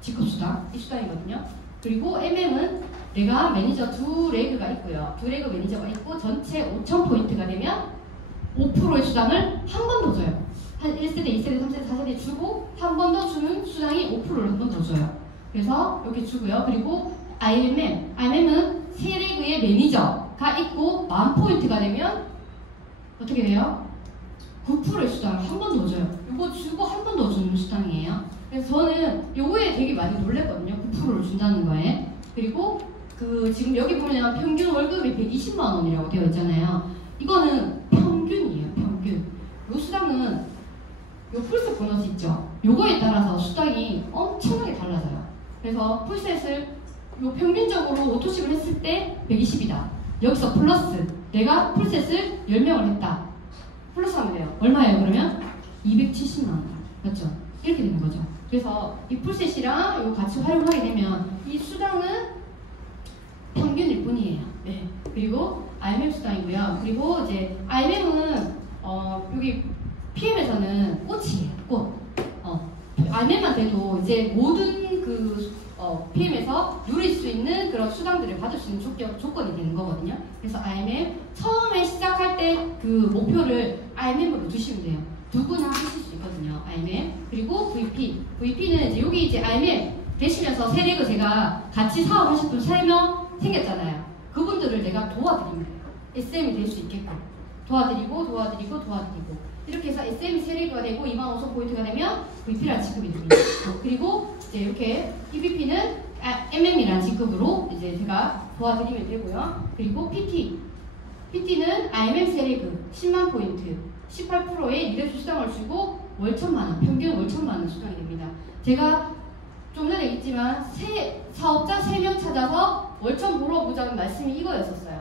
직급수당, 이 수당이거든요. 그리고 MM은 내가 매니저 2레그가 있고요. 2레그 매니저가 있고 전체 5000포인트가 되면 5%의 수당을 한 번 더 줘요. 한 1세대, 2세대, 3세대, 4세대 주고 한 번 더 주는 수당이 5%를 한 번 더 줘요. 그래서 이렇게 주고요. 그리고 IMM은 세레그의 매니저가 있고 10,000포인트가 되면 어떻게 돼요? 9%의 수당을 한 번 더 줘요. 이거 주고 한 번 더 주는 수당이에요. 그래서 저는 요거에 되게 많이 놀랬거든요. 9%를 준다는 거에. 그리고 지금 여기 보면 평균 월급이 120만 원이라고 되어 있잖아요. 이거는 평균이에요. 평균. 요 수당은 요 풀셋 보너스 있죠. 요거에 따라서 수당이 엄청나게 달라져요. 그래서 풀셋을 요 평균적으로 오토식을 했을 때 120이다. 여기서 플러스 내가 풀셋을 10명을 했다. 플러스 하면 돼요. 얼마예요 그러면? 270만 원. 맞죠? 이렇게 되는 거죠. 그래서 이 풀셋이랑 이거 같이 활용하게 되면 이 수당은 평균일 뿐이에요. 네. 그리고 IMM 수당이고요. 그리고 이제 IMM은 여기 PM에서는 꽃이에요. 꽃. IMM만 돼도 이제 모든 PM에서 누릴 수 있는 그런 수당들을 받을 수 있는 조건이 되는 거거든요. 그래서 IMM 처음에 시작할 때 그 목표를 IMM으로 두시면 돼요. 누구나 하실 수 있거든요. IMM. 그리고 VP는 이제 여기 이제 IMM 되시면서 세력을 제가 같이 사업하실 분 3명 생겼잖아요. 그분들을 내가 도와드립니다. SM이 될 수 있게끔 도와드리고 이렇게 해서 SM이 세력가 되고 25,000포인트가 되면 VP라는 직급이 됩니다. 그리고 이제 이렇게 EVP는 MM이라는 직급으로 이제 제가 도와드리면 되고요. 그리고 PT는 IMM 세리그 10만 포인트 18%의 이래수 수당을 주고 월 1,000만원, 평균 월 1,000만원 수당이 됩니다. 제가 좀 전에 얘기했지만 사업자 3명 찾아서 월 1,000 물어보자는 말씀이 이거였었어요.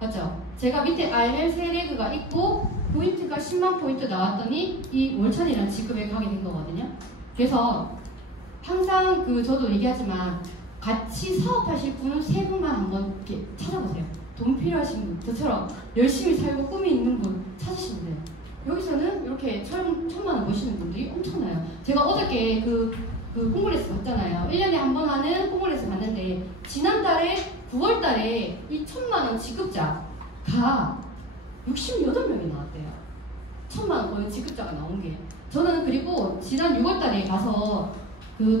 맞죠? 제가 밑에 IMM 세리그가 있고 포인트가 10만 포인트 나왔더니 이 월 1,000이라는 직급에 가게 된 거거든요. 그래서 항상 저도 얘기하지만 같이 사업하실 분은 3분만 한번 이렇게 찾아보세요. 돈 필요하신 분, 저처럼 열심히 살고 꿈이 있는 분 찾으시면 돼요. 여기서는 이렇게 1,000만 원 버시는 분들이 엄청나요. 제가 어저께 콩그레스 봤잖아요. 1년에 한 번 하는 콩그레스 봤는데 지난달에 9월달에 이 1,000만 원 지급자가 68명이 나왔대요. 1,000만 원 버는 지급자가 나온 게. 저는 그리고 지난 6월달에 가서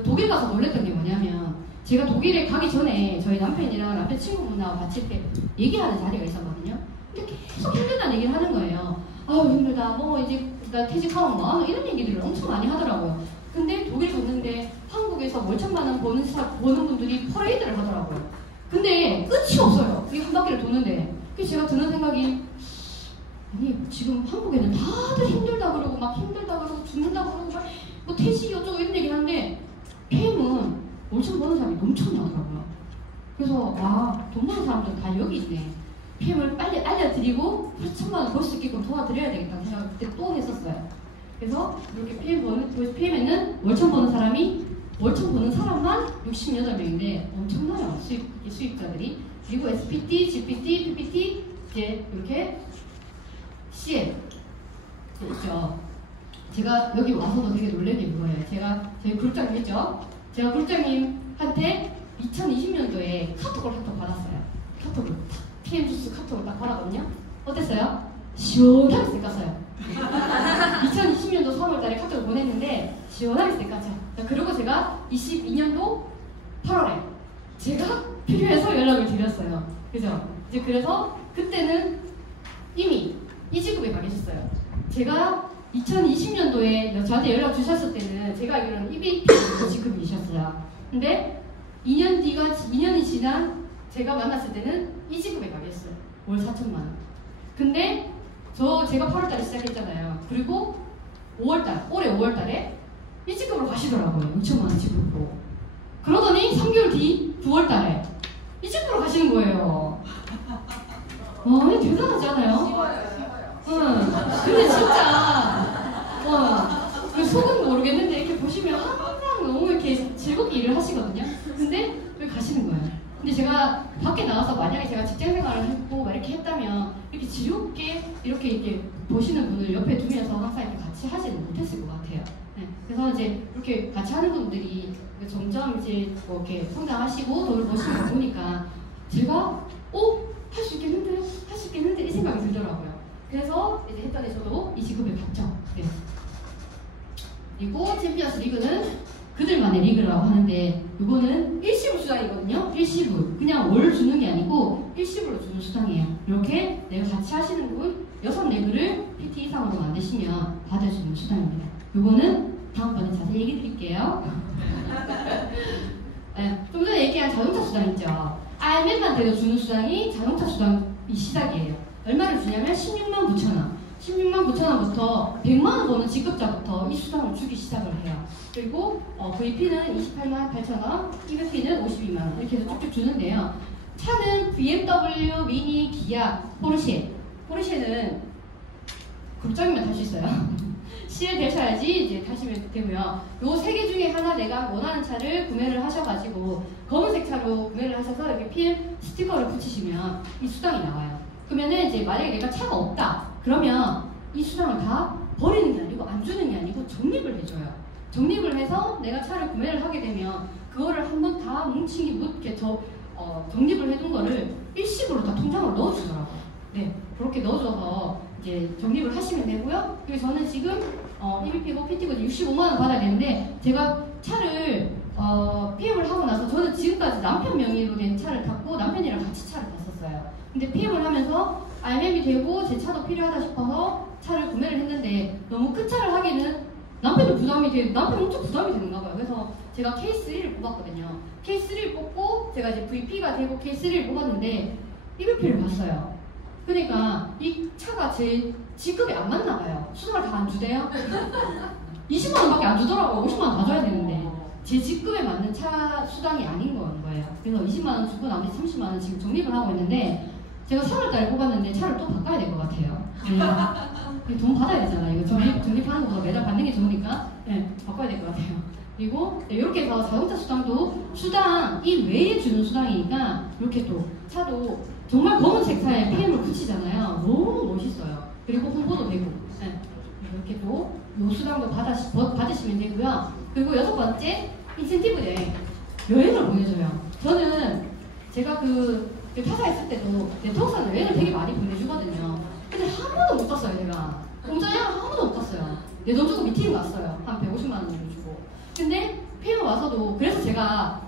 독일 가서 놀랬던 게 뭐냐면 제가 독일에 가기 전에 저희 남편이랑 남편 친구분하고 같이 이렇게 얘기하는 자리가 있었거든요. 근데 계속 힘들다는 얘기를 하는 거예요. 아유 힘들다, 이제 나 퇴직하면 뭐 이런 얘기들을 엄청 많이 하더라고요. 근데 독일 갔는데 한국에서 월 1,000만 원 버는 분들이 퍼레이드를 하더라고요. 근데 끝이 없어요. 이 한 바퀴를 도는데. 그래서 제가 드는 생각이 아니 지금 한국에는 다들 힘들다 그러고 막 힘들다 그러고 죽는다 그러고 뭐 퇴직이 어쩌고 이런 얘기 하는데 PM은 월 1,000 버는 사람이 넘쳐나더라고요. 그래서 돈 버는 사람들은 다 여기 있네. PM을 빨리 알려드리고 1,000만 원 벌 수 있게끔 도와드려야 되겠다는 생각을 그때 또 했었어요. 그래서 이렇게 PM에는 월 1,000 버는 사람이 월 1,000 버는 사람만 68명인데 엄청나요. 수익자들이. 그리고 SPT, GPT, PPT 이제 이렇게 CL 있죠. 제가 여기 와서도 되게 놀란 게 그거예요. 저희 그룹장님 있죠? 제가 그룹장님한테 2020년도에 카톡을 받았어요. 카톡을 PM 주스 카톡을 딱 받았거든요. 어땠어요? 시원하게 쌩깠어요. 2020년도 3월달에 카톡을 보냈는데 시원하게 쌩깠죠. 그리고 제가 22년도 8월에 제가 필요해서 연락을 드렸어요. 그죠? 이제 그래서 그때는 이미 이 직급에 가 계셨어요. 제가 2020년도에 저한테 연락 주셨을 때는 제가 알기로는 EVP 직급이셨어요. 근데 2년이 지난 제가 만났을 때는 이 직급에 가 계셨어요. 월 4,000만 원. 근데 제가 8월달에 시작했잖아요. 그리고 올해 5월달에 이 직급으로 가시더라고요. 6,000만 원 직급으로. 그러더니 3개월 뒤 9월달에 이 직급으로 가시는 거예요. 대단하지 않아요? 근데 진짜 속은 모르겠는데 이렇게 보시면 항상 너무 이렇게 즐겁게 일을 하시거든요. 근데 왜 가시는 거예요? 근데 제가 밖에 나가서 만약에 제가 직장생활을 했고 이렇게 했다면 이렇게 즐겁게 이렇게 보시는 분을 옆에 두면서 항상 이렇게 같이 하지는 못했을 것 같아요. 네. 그래서 이제 이렇게 같이 하는 분들이 점점 이제 이렇게 성장하시고 돈을 버시는 거 보니까 제가 할 수 있겠는데 이 생각이 들더라고요. 그래서 이제 했더니 저도 이 직급에 갔죠. 네. 그리고 챔피언스 리그는 그들만의 리그라고 하는데 이거는 일시불 수당이거든요. 일시불. 그냥 월 주는 게 아니고 일시불로 주는 수당이에요. 이렇게 내가 같이 하시는 분 6레그를 PT 이상으로 만드시면 받아주는 수당입니다. 이거는 다음번에 자세히 얘기 드릴게요. 네, 좀 전에 얘기한 자동차 수당 있죠. IMF만 돼도 주는 수당이 자동차 수당이 시작이에요. 얼마를 주냐면 16만 9천 원. 16만 9천 원부터 100만 원 버는 직급자부터 이 수당을 주기 시작을 해요. 그리고 VP는 28만 8천 원, EVP는 52만 원 이렇게 해서 쭉쭉 주는데요. 차는 BMW, 미니, 기아, 포르쉐. 포르쉐는 급정이면 탈 수 있어요. 시를 되셔야지 이제 타시면 되고요. 요 세 개 중에 하나 내가 원하는 차를 구매를 하셔가지고 검은색 차로 구매를 하셔서 이렇게 PM 스티커를 붙이시면 이 수당이 나와요. 그러면은 이제 만약에 내가 차가 없다 그러면 이 수당을 다 버리는 게 아니고 안 주는 게 아니고 적립을 해줘요. 적립을 해서 내가 차를 구매를 하게 되면 그거를 한번 다 뭉치기 묻게 적립을 해둔 거를 일시불로 다 통장으로 넣어주더라고요. 네, 그렇게 넣어줘서 이제 적립을 하시면 되고요. 그리고 저는 지금 EBP고 PT고 65만 원 받아야 되는데 제가 차를 PM을 하고 나서 저는 지금까지 남편 명의로 된 차를 탔고 남편이랑 같이 차를 탔었어요. 근데 PM을 하면서 IMM이 되고 제 차도 필요하다 싶어서 차를 구매를 했는데 너무 큰 차를 하기는 남편이 부담이 되고 남편이 엄청 부담이 되는가 봐요. 그래서 제가 K3를 뽑았거든요. K3를 뽑고 제가 이제 VP가 되고 K3를 뽑았는데 EBP를 봤어요. 그러니까 이 차가 제 직급에 안 맞나 봐요. 수당을 다 안 주대요. 20만 원밖에 안 주더라고요. 50만 원 다 줘야 되는데 제 직급에 맞는 차 수당이 아닌 거예요. 그래서 20만 원 주고 나머지 30만 원 지금 적립을 하고 있는데 제가 3월달에 뽑았는데 차를 또 바꿔야 될 것 같아요. 네. 돈 받아야 되잖아요. 이거 적립하는 것보다 매달 받는 게 좋으니까 네, 바꿔야 될 것 같아요. 그리고 네, 이렇게 해서 자동차 수당도 수당 이 외에 주는 수당이니까 이렇게 또 차도 정말 검은색 차에 PM을 붙이잖아요. 너무 멋있어요. 그리고 홍보도 되고 네. 이렇게 또 요 수당도 받으시면 되고요. 그리고 6번째 인센티브 여행을 보내줘요. 저는 제가 그 회사에 있을 때도 네트워크에서 여행을 되게 많이 보내주거든요. 근데 한 번도 못 갔어요. 제가 공짜여행 한 번도 못 갔어요. 내 돈 주고 미팅 갔어요. 한 150만 원 정도 주고. 근데 PM 와서도 그래서 제가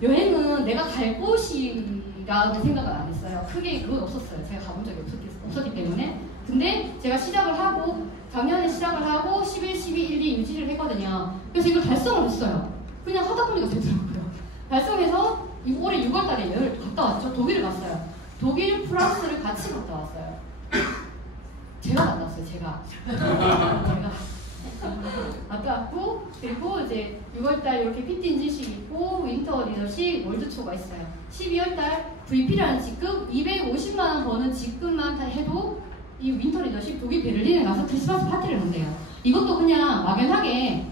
여행은 내가 갈 곳이라고 생각을 안 했어요. 크게 그건 없었어요. 제가 가본 적이 없었기 때문에. 근데 제가 시작을 하고 작년에 시작을 하고 11, 12, 1, 2 유지를 했거든요. 그래서 이걸 달성을 했어요. 그냥 하다 보니까 되더라고요. 달성해서 올해 6월 달에 여행을 갔다 왔죠. 독일을 갔어요. 독일, 프랑스를 같이 갔다 왔어요. 제가 갔다 왔어요. 제가 갔다 왔고 그리고 이제 6월달 이렇게 PT 인증식 있고 윈터 리더십 월드투어가 있어요. 12월달 VP라는 직급 250만 원 버는 직급만 다 해도 이 윈터 리더십 독일 베를린에 가서 크리스마스 파티를 한대요. 이것도 그냥 막연하게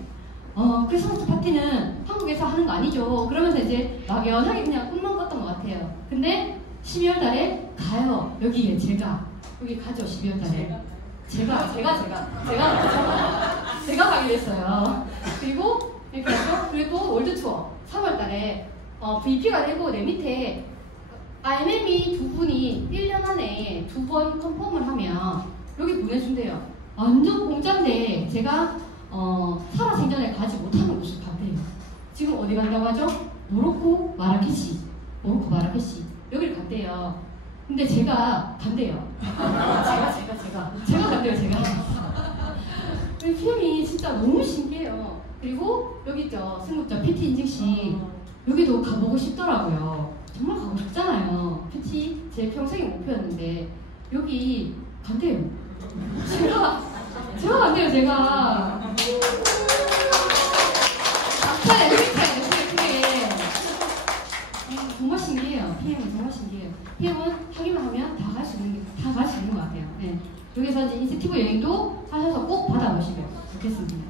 크리스마스 파티는 한국에서 하는 거 아니죠. 그러면서 이제 막연하게 그냥 꿈만 꿨던 것 같아요. 근데 12월 달에 가요. 여기에 여기 가죠. 12월 달에 제가 가기로 했어요. 그리고 이렇게 해서 그리고 월드 투어 3월 달에 VP가 되고 내 밑에 IMM이 두 분이 1년 안에 2번 컨펌을 하면 여기 보내준대요. 완전 공짜인데 제가 살아생전에 가지 못하는 곳을 간대요. 지금 어디 간다고 하죠? 모로코 마라케시 여기를 간대요. 근데 제가 간대요. 제가 간대요. PM이 진짜 너무 신기해요. 그리고 여기 있죠. 승급자 PT 인증식 여기도 가보고 싶더라고요. 정말 가고 싶잖아요. PT 제 평생의 목표였는데 여기 간대요. 제가 간대요. 제가 박차에 크게 정말 신기해요. PM은 정말 신기해요. PM은 하기만 하면 다 갈 수 있는 것 같아요. 네. 여기서 이제 인센티브 여행도 하셔서 꼭 받아보시면 좋겠습니다.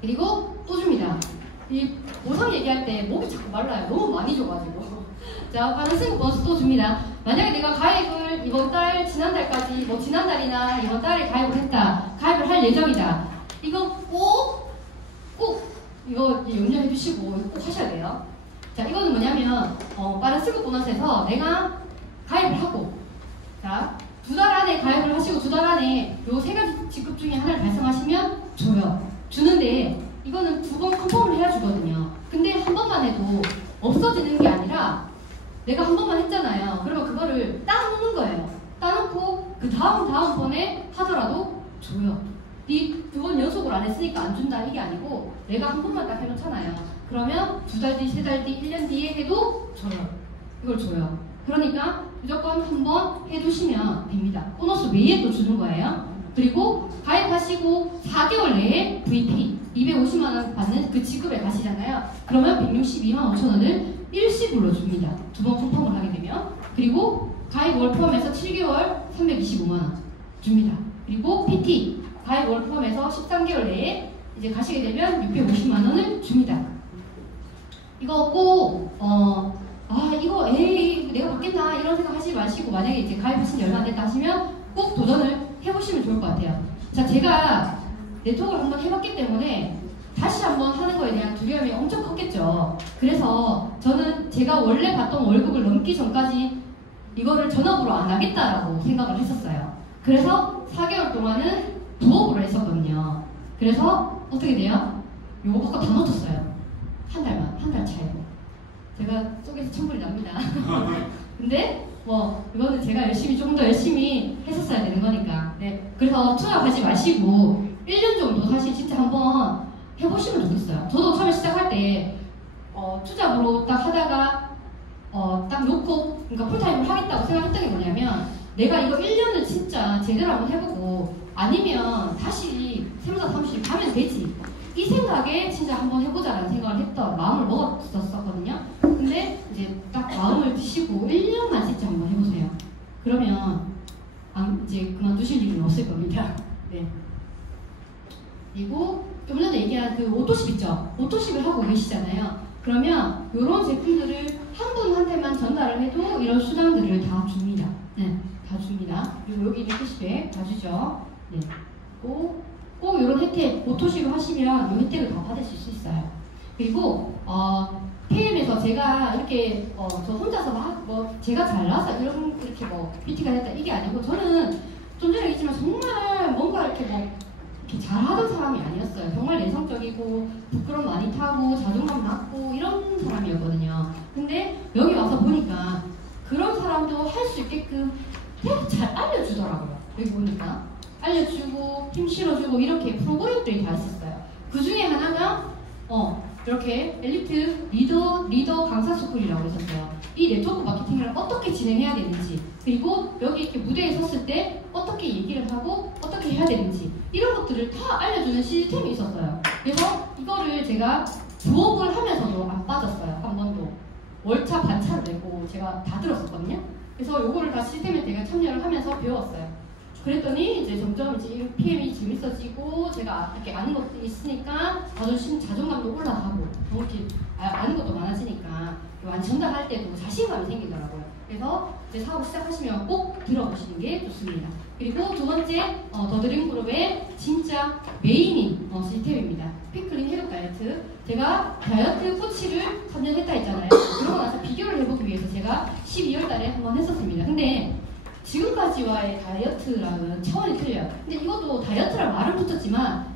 그리고 또 줍니다. 이 보상 얘기할 때 목이 자꾸 말라요. 너무 많이 줘가지고. 자, 빠른 승급 보너스 또 줍니다. 만약에 내가 가입을 이번 달, 지난달까지, 지난달이나 이번 달에 가입을 했다. 가입을 할 예정이다. 이거 꼭 이거 염려해 주시고 꼭 하셔야 돼요. 자, 이거는 뭐냐면, 빠른 승급 보너스에서 내가 가입을 하고, 자, 2달 안에 가입을 하시고 2달 안에 요 3가지 직급 중에 하나를 달성하시면 줘요. 주는데, 이거는 2번 컨펌을 내가 한 번만 했잖아요. 그러면 그거를 따놓는 거예요. 따놓고 그 다음번에 하더라도 줘요. 이 2번 연속으로 안 했으니까 안 준다 이게 아니고 내가 한 번만 딱 해놓잖아요. 그러면 2달 뒤, 3달 뒤, 1년 뒤에 해도 줘요. 이걸 줘요. 그러니까 무조건 한 번 해두시면 됩니다. 보너스 외에 또 주는 거예요. 그리고 가입하시고 4개월 내에 VP 250만원 받는 그 지급에 가시잖아요. 그러면 162만 5천원을 일시불로 줍니다. 2번 쿠폰을 하게 되면. 그리고 가입 월 포함해서 7개월 325만원 줍니다. 그리고 PT 가입 월 포함해서 13개월 내에 이제 가시게 되면 650만원을 줍니다. 이거 꼭 이거 에이 내가 받겠나 이런 생각 하지 마시고 만약에 이제 가입하신 지 얼마 안 됐다 하시면 꼭 도전을 해보시면 좋을 것 같아요. 자, 제가 네트워크를 한번 해봤기 때문에 다시 한번 하는 거에 대한 두려움이 엄청 컸겠죠. 그래서 저는 제가 원래 받던 월급을 넘기 전까지 이거를 전업으로 안 하겠다라고 생각을 했었어요. 그래서 4개월 동안은 부업으로 했었거든요. 그래서 어떻게 돼요? 요거 바꿔 다 놓쳤어요. 한 달 차이고. 제가 속에서 천불이 납니다. 근데 이거는 제가 좀 더 열심히 했었어야 되는 거니까. 네. 그래서 투잡하지 마시고 1년 정도 사실 진짜 한번 해보시면 좋겠어요. 저도 처음에 시작할 때 투잡으로 딱 하다가 딱 놓고 그러니까 풀타임을 하겠다고 생각했던 게 뭐냐면 내가 이거 1년을 진짜 제대로 한번 해보고 아니면 다시 세무사 사무실 가면 되지 이 생각에 진짜 한번 해보자라는 생각을 했던 마음을 먹었었거든요. 근데 이제 딱 마음을 드시고 1년만 진짜 한번 해보세요. 그러면 이제 그만두실 일은 없을 겁니다. 네. 그리고 좀 전에 얘기한 그 오토십 있죠? 오토십을 하고 계시잖아요. 그러면 이런 제품들을 한 분한테만 전달을 해도 이런 수당들을 다 줍니다. 네, 다 줍니다. 그리고 여기 있는 캐시백 다 주죠. 네. 꼭 이런 혜택, 오토십을 하시면 이 혜택을 다 받으실 수 있어요. 그리고 PM에서 제가 이렇게 저 혼자서 제가 잘나서 이렇게 PT가 됐다 이게 아니고 저는 좀 전에 얘기했지만 정말 뭔가 이렇게 이렇게 잘하던 사람이 아니었어요. 정말 내성적이고 부끄럼 많이 타고 자존감 낮고 이런 사람이었거든요. 근데 여기 와서 보니까 그런 사람도 할 수 있게끔 되게 잘 알려주더라고요. 여기 보니까 알려주고 힘 실어주고 이렇게 프로그램들이 다 있었어요. 그 중에 하나가 이렇게 엘리트 리더 강사 스쿨이라고 있었어요. 이 네트워크 마케팅을 어떻게 진행해야 되는지 그리고 여기 이렇게 무대에 섰을 때 어떻게 얘기를 하고 어떻게 해야 되는지 이런 것들을 다 알려주는 시스템이 있었어요. 그래서 이거를 제가 부업을 하면서도 안 빠졌어요. 한 번도. 월차 반차를 내고 제가 다 들었었거든요. 그래서 요거를 다 시스템에 제가 참여를 하면서 배웠어요. 그랬더니 이제 점점 이제 PM이 재밌어지고 제가 이렇게 아는 것들이 있으니까 자존감도 올라가고 정확히 아는 것도 많아지니까 많이 전달할 때도 자신감이 생기더라고요. 그래서 이제 사업 시작하시면 꼭 들어보시는 게 좋습니다. 그리고 두 번째 더드림그룹의 진짜 메인인 시스템입니다. 피클린 해독 다이어트. 제가 다이어트 코치를 3년 했다 했잖아요. 그러고 나서 비교를 해보기 위해서 제가 12월 달에 한번 했었습니다. 근데 지금까지와의 다이어트랑은 차원이 틀려요. 근데 이것도 다이어트랑 말은 붙었지만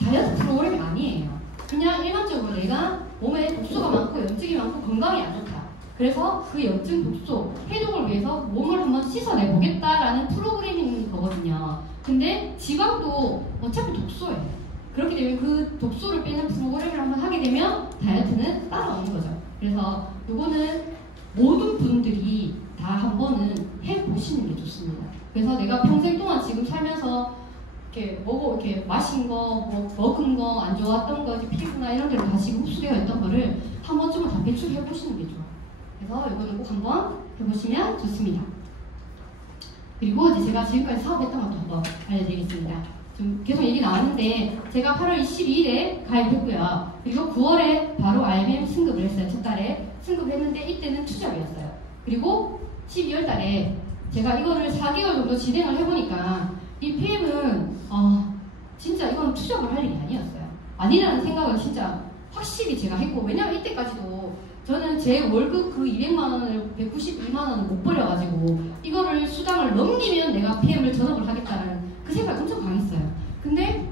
다이어트 프로그램이 아니에요. 그냥 일반적으로 내가 몸에 독소가 많고 염증이 많고 건강이 안 좋다. 그래서 그 염증, 독소, 해독을 위해서 몸을 한번 씻어내보겠다라는 프로그램인 거거든요. 근데 지방도 어차피 독소예요. 그렇기 때문에 그 독소를 빼는 프로그램을 한번 하게 되면 다이어트는 따라오는 거죠. 그래서 이거는 모든 분들이 다 한 번은 해보시는 게 좋습니다. 그래서 내가 평생 동안 지금 살면서 이렇게 이렇게 마신 거, 먹은 거, 안 좋았던 거, 피부나 이런 데로 다 지금 흡수되어 있던 거를 한 번쯤은 다 배출해보시는 게 좋아요. 그래서 이거는 꼭 한번 해보시면 좋습니다. 그리고 이제 제가 지금까지 사업했던 것도 한번 알려드리겠습니다. 좀 계속 얘기 나왔는데 제가 8월 22일에 가입했고요. 그리고 9월에 바로 IMM 승급을 했어요. 첫 달에 승급을 했는데 이때는 투잡이었어요. 그리고 12월 달에 제가 이거를 4개월 정도 진행을 해보니까 이 PM은 진짜 이건 투잡을 할 일이 아니었어요. 아니라는 생각을 진짜 확실히 제가 했고 왜냐면 이때까지도 저는 제 월급 그 200만원을 192만원을 못 벌려가지고 이거를 수당을 넘기면 내가 PM을 전업을 하겠다는 그 생각이 엄청 강했어요. 근데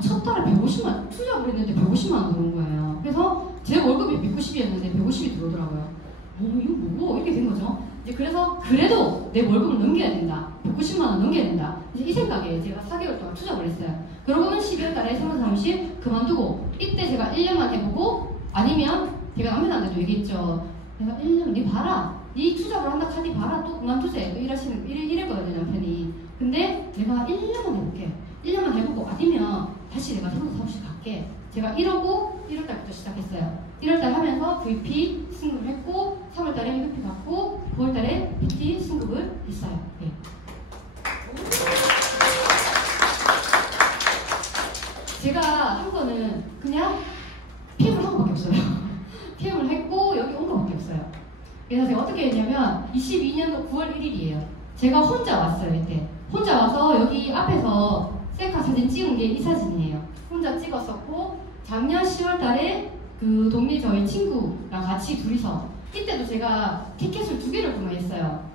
첫 달에 150만 투잡을 했는데 150만원 들어온 거예요. 그래서 제 월급이 190이었는데 150이 들어오더라고요. 이거 뭐고? 이렇게 된 거죠. 이제 그래서 그래도 내 월급을 넘겨야 된다. 190만 원 넘겨야 된다. 이제 이 생각에 제가 4개월 동안 투잡을 했어요. 그러고는 12월 달에 세무사무실 그만두고 이때 제가 1년만 해보고 아니면 제가 남편한테도 얘기했죠. 내가 1년 네 봐라. 네 투잡을 한다 카니 봐라. 또 그만두세. 또 이랬거든요 남편이. 근데 내가 1년만 해볼게. 1년만 해보고 아니면 다시 내가 세무사무실 갈게. 제가 이러고 1월달부터 시작했어요. 1월달 하면서 VP 승급을 했고 3월달에 MVP 받고 9월달에 PT 승급을 했어요. 네. 제가 한 거는 그냥 PM을 한 거밖에 없어요. PM을 했고 여기 온 거밖에 없어요. 그래서 제가 어떻게 했냐면 22년도 9월 1일이에요. 제가 혼자 왔어요. 이때 혼자 와서 여기 앞에서 셀카 사진 찍은 게 이 사진이에요. 혼자 찍었었고 작년 10월 달에 그 동네 저희 친구랑 같이 둘이서 이때도 제가 티켓을 2개를 구매했어요.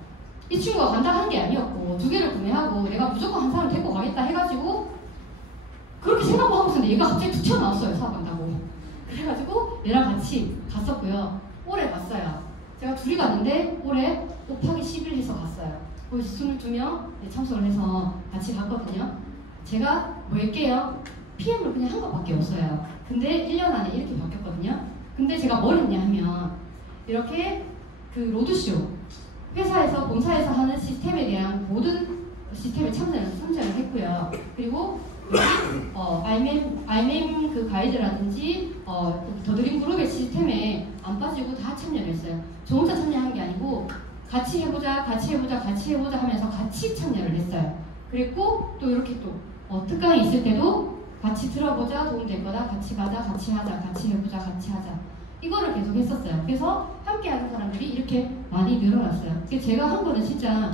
이 친구가 간다 한 게 아니었고 2개를 구매하고 내가 무조건 한 사람 데리고 가겠다 해가지고 그렇게 생각만 하고 있었는데 얘가 갑자기 툭 튀어나왔어요. 사업 간다고. 그래가지고 얘랑 같이 갔었고요. 올해 갔어요. 제가 둘이 갔는데 올해 곱하기 10일 해서 갔어요. 거기 22명 참석을 해서 같이 갔거든요. 제가 뭐 할게요? PM을 그냥 한 것밖에 없어요. 근데 1년 안에 이렇게 바뀌었거든요. 근데 제가 뭘 했냐 하면 이렇게 그 로드쇼 회사에서 본사에서 하는 시스템에 대한 모든 시스템에 참여를 했고요. 그리고 IMM 그 가이드라든지 더드림 그룹의 시스템에 안 빠지고 다 참여를 했어요. 저 혼자 참여한 게 아니고 같이 해보자 하면서 같이 참여를 했어요. 그리고 또 이렇게 또 특강이 있을 때도 같이 들어보자, 도움될 거다, 같이 가자, 같이 하자, 같이 해보자, 같이 하자. 이거를 계속 했었어요. 그래서 함께 하는 사람들이 이렇게 많이 늘어났어요. 제가 한 거는 진짜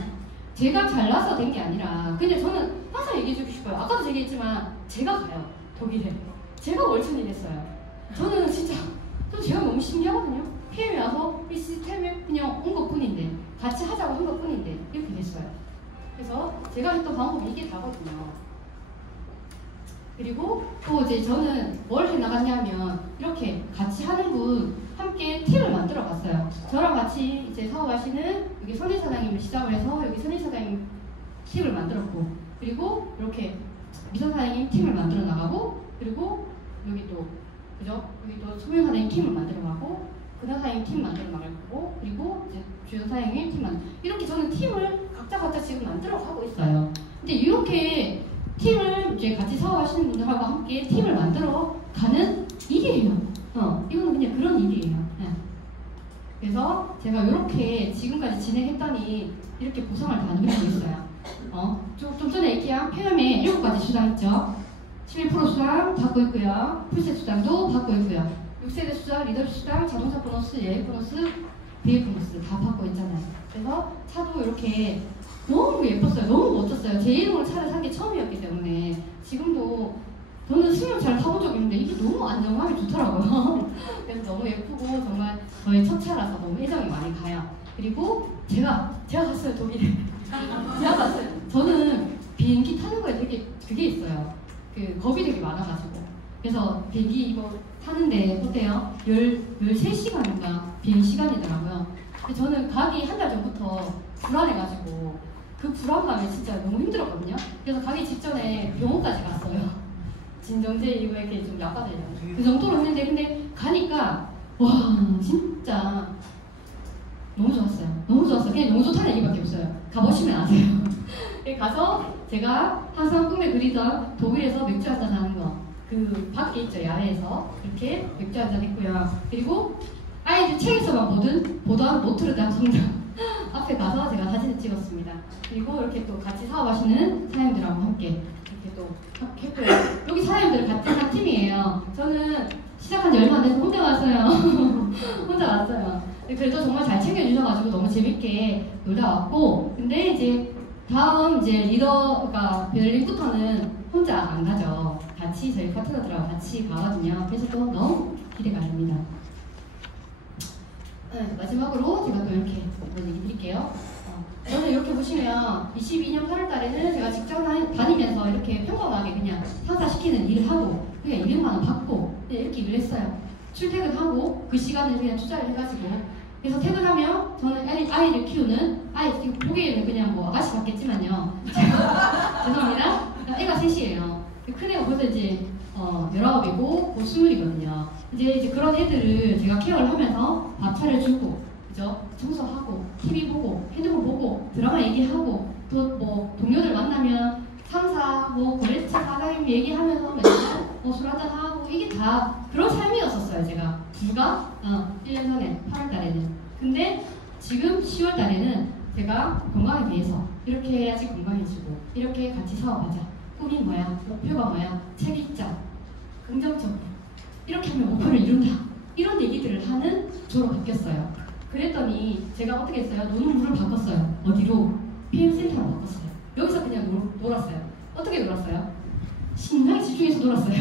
제가 잘나서 된 게 아니라 근데 저는 항상 얘기해주고 싶어요. 아까도 얘기했지만 제가 가요. 독일에. 제가 월천이 됐어요. 저는 진짜 제가 너무 신기하거든요. PM이 와서 이 시스템에 그냥 온 것뿐인데 같이 하자고 한 것뿐인데 이렇게 됐어요. 그래서 제가 했던 방법이 이게 다거든요. 그리고 또 이제 저는 뭘 해나갔냐면 이렇게 같이 하는 분 함께 팀을 만들어 봤어요. 저랑 같이 이제 사업하시는 여기 선임사장님을 시작을 해서 여기 선임사장님 팀을 만들었고 그리고 이렇게 미선사장님 팀을 만들어 나가고 그리고 여기 또 그죠? 여기 또 소명사장님 팀을 만들어 가고 근황사장님 팀 만들어 나갈 거고 그리고 이제 주연사장님 팀 만들어 이렇게 저는 팀을 각자 지금 만들어 가고 있어요. 근데 이렇게 팀을 이제 같이 사업하시는 분들하고 함께 팀을 만들어 가는 일이에요. 이거는 그냥 그런 일이에요. 네. 그래서 제가 이렇게 지금까지 진행했더니 이렇게 보상을 다 누리고 있어요. 좀 전에 얘기한 PM에 7가지 수당 있죠. 11% 수당 받고 있고요. 풀셋 수당도 받고 있고요. 6세대 수당, 리더십 수당, 자동차 보너스, 여행 보너스, 비행 보너스 다 받고 있잖아요. 그래서 차도 이렇게 너무 예뻤어요. 너무 멋졌어요. 제 이름으로 차를 산 게 처음이었기 때문에 지금도 저는 승용차를 타본 적이 있는데 이게 너무 안정감이 좋더라고요. 그래서 너무 예쁘고 정말 저의 첫 차라서 너무 애정이 많이 가요. 그리고 제가 갔어요. 독일에. 제가 갔어요. 저는 비행기 타는 거에 되게 그게 있어요. 그 겁이 되게 많아가지고 그래서 비행기 이거 타는데 어때요? 13시간인가 비행 시간이더라고요. 근데 저는 가기 한 달 전부터 불안해가지고 그 불안감이 진짜 너무 힘들었거든요. 그래서 가기 직전에 병원까지 갔어요. 진정제 이거 이렇게 좀 약하더라고요. 그 정도로 했는데 근데 가니까 와 진짜 너무 좋았어요. 너무 좋았어요. 그냥 너무 좋다는 얘기밖에 없어요. 가보시면 아세요. 가서 제가 항상 꿈에 그리던 독일에서 맥주 한잔 하는 거 그 밖에 있죠. 야외에서 이렇게 맥주 한잔 했고요. 그리고 아이들 책에서만 보던 노트르담 성당 앞에 가서 제가 사진을 찍었습니다. 그리고 이렇게 또 같이 사업하시는 사장님들하고 함께 이렇게 또 했고요. 여기 사장님들 같은 한 팀이에요. 저는 시작한 지 얼마 안 돼서 혼자 왔어요. 혼자 왔어요. 그래도 정말 잘 챙겨주셔가지고 너무 재밌게 놀다 왔고 근데 이제 다음 이제 리더가 베를린부터는 혼자 안 가죠. 같이 저희 파트너들하고 같이 가거든요. 그래서 또 너무 기대가 됩니다. 마지막으로 제가 또 이렇게 얘기 드릴게요. 저는 이렇게 보시면 22년 8월 달에는 제가 직장 다니면서 이렇게 평범하게 그냥 상사시키는 일을 하고 그냥 200만 원 받고 그냥 이렇게 일을 했어요. 출퇴근하고 그 시간을 그냥 투자를 해가지고 그래서 퇴근하면 저는 아이를 키우는 아이 지금 보기에는 그냥 뭐 아가씨 같겠지만요. 죄송합니다. 애가 셋이에요. 큰 애가 벌써 이제 19이고 곧 20이거든요. 이제 그런 애들을 제가 케어를 하면서 밥 차려주고, 그죠? 청소하고, TV 보고, 핸드폰 보고, 드라마 얘기하고, 또 뭐 동료들 만나면 상사, 뭐 거래처 사장님 얘기하면서 맨날 술 한잔 하고, 이게 다 그런 삶이었었어요. 제가 불과 1년 전에 8월 달에는. 근데 지금 10월 달에는 제가 건강에 대해서 이렇게 해야지 건강해지고, 이렇게 같이 사업하자. 꿈이 뭐야? 목표가 뭐야? 책 읽자. 긍정적으로. 이렇게 하면 목표를 이룬다. 이런 얘기들을 하는 저로 바뀌었어요. 그랬더니 제가 어떻게 했어요? 노는 물을 바꿨어요. 어디로? PM센터로 바꿨어요. 여기서 그냥 놀았어요. 어떻게 놀았어요? 신나게 집중해서 놀았어요.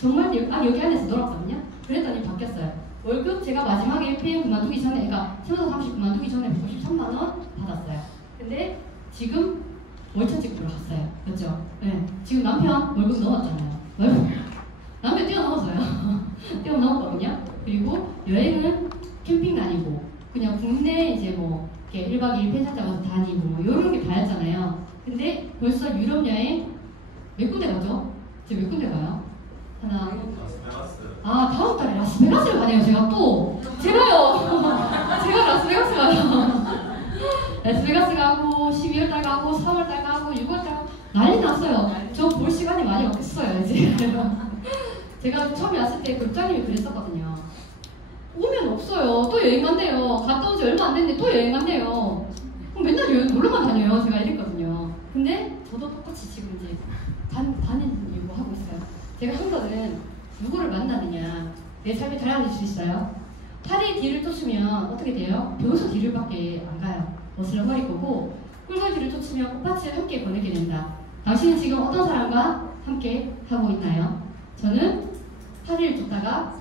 정말 여기 안에서 놀았거든요. 그랬더니 바뀌었어요. 월급 제가 마지막에 PM 그만두기 전에, 그러니까 세무사 30 그만두기 전에 53만 원 받았어요. 근데 지금 월천직 들어갔어요. 그렇죠? 네. 지금 남편 월급 넘었잖아요. 남편 뛰어넘었어요. 뛰어넘었거든요. 그리고 여행은 캠핑 다니고 그냥 국내 이제 뭐 이렇게 1박 2일 펜션 잡아서 다니고 뭐 이런 게 다였잖아요. 근데 벌써 유럽 여행 몇 군데 가죠? 제가 몇 군데 가요? 하나. 다음 달에 라스베가스를 가네요. 제가 또 제가요. 제가 라스베가스 가요. 라스베가스 가고 12월 달 가고 4월 달 가고 6월 달 가고 난리 났어요. 저 볼 시간이 많이 없겠어요 이제. 제가 처음에 왔을 때 국장님이 그랬었거든요. 오면 없어요. 또 여행 간대요. 갔다 온 지 얼마 안 됐는데 또 여행 간대요. 그럼 맨날 여행 놀러만 다녀요. 제가 이랬거든요. 근데 저도 똑같이 지금 이제 다니려고 하고 있어요. 제가 한 거는 누구를 만나느냐, 내 삶이 달라질 수 있어요. 팔이 뒤를 쫓으면 어떻게 돼요? 병서 뒤를 밖에 안 가요. 어슬렁거릴 거고, 꿀벌 뒤를 쫓으면 꽃밭을 함께 거닐게 된다. 당신은 지금 어떤 사람과 함께 하고 있나요? 저는 팔을 쫓다가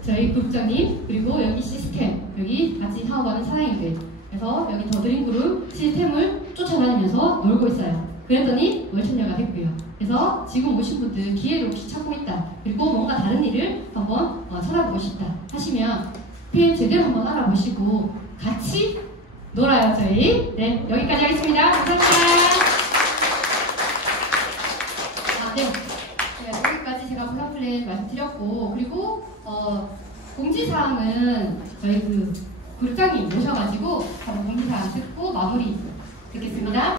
저희 국장님, 그리고 여기 시스템, 여기 같이 사업하는 사장님들, 그래서 여기 더드림그룹 시스템을 쫓아다니면서 놀고 있어요. 그랬더니 월천녀가 됐고요. 그래서 지금 오신 분들 기회를 혹시 찾고 있다, 그리고 뭔가 다른 일을 한번 찾아보고 싶다 하시면 PM 제대로 한번 알아보시고 같이 놀아요 저희. 네, 여기까지 하겠습니다. 감사합니다. 네, 여기까지 제가 블락플랜 말씀드렸고, 그리고 공지사항은 저희 그 국장님 모셔가지고 바로 공지사항 듣고 마무리 듣겠습니다.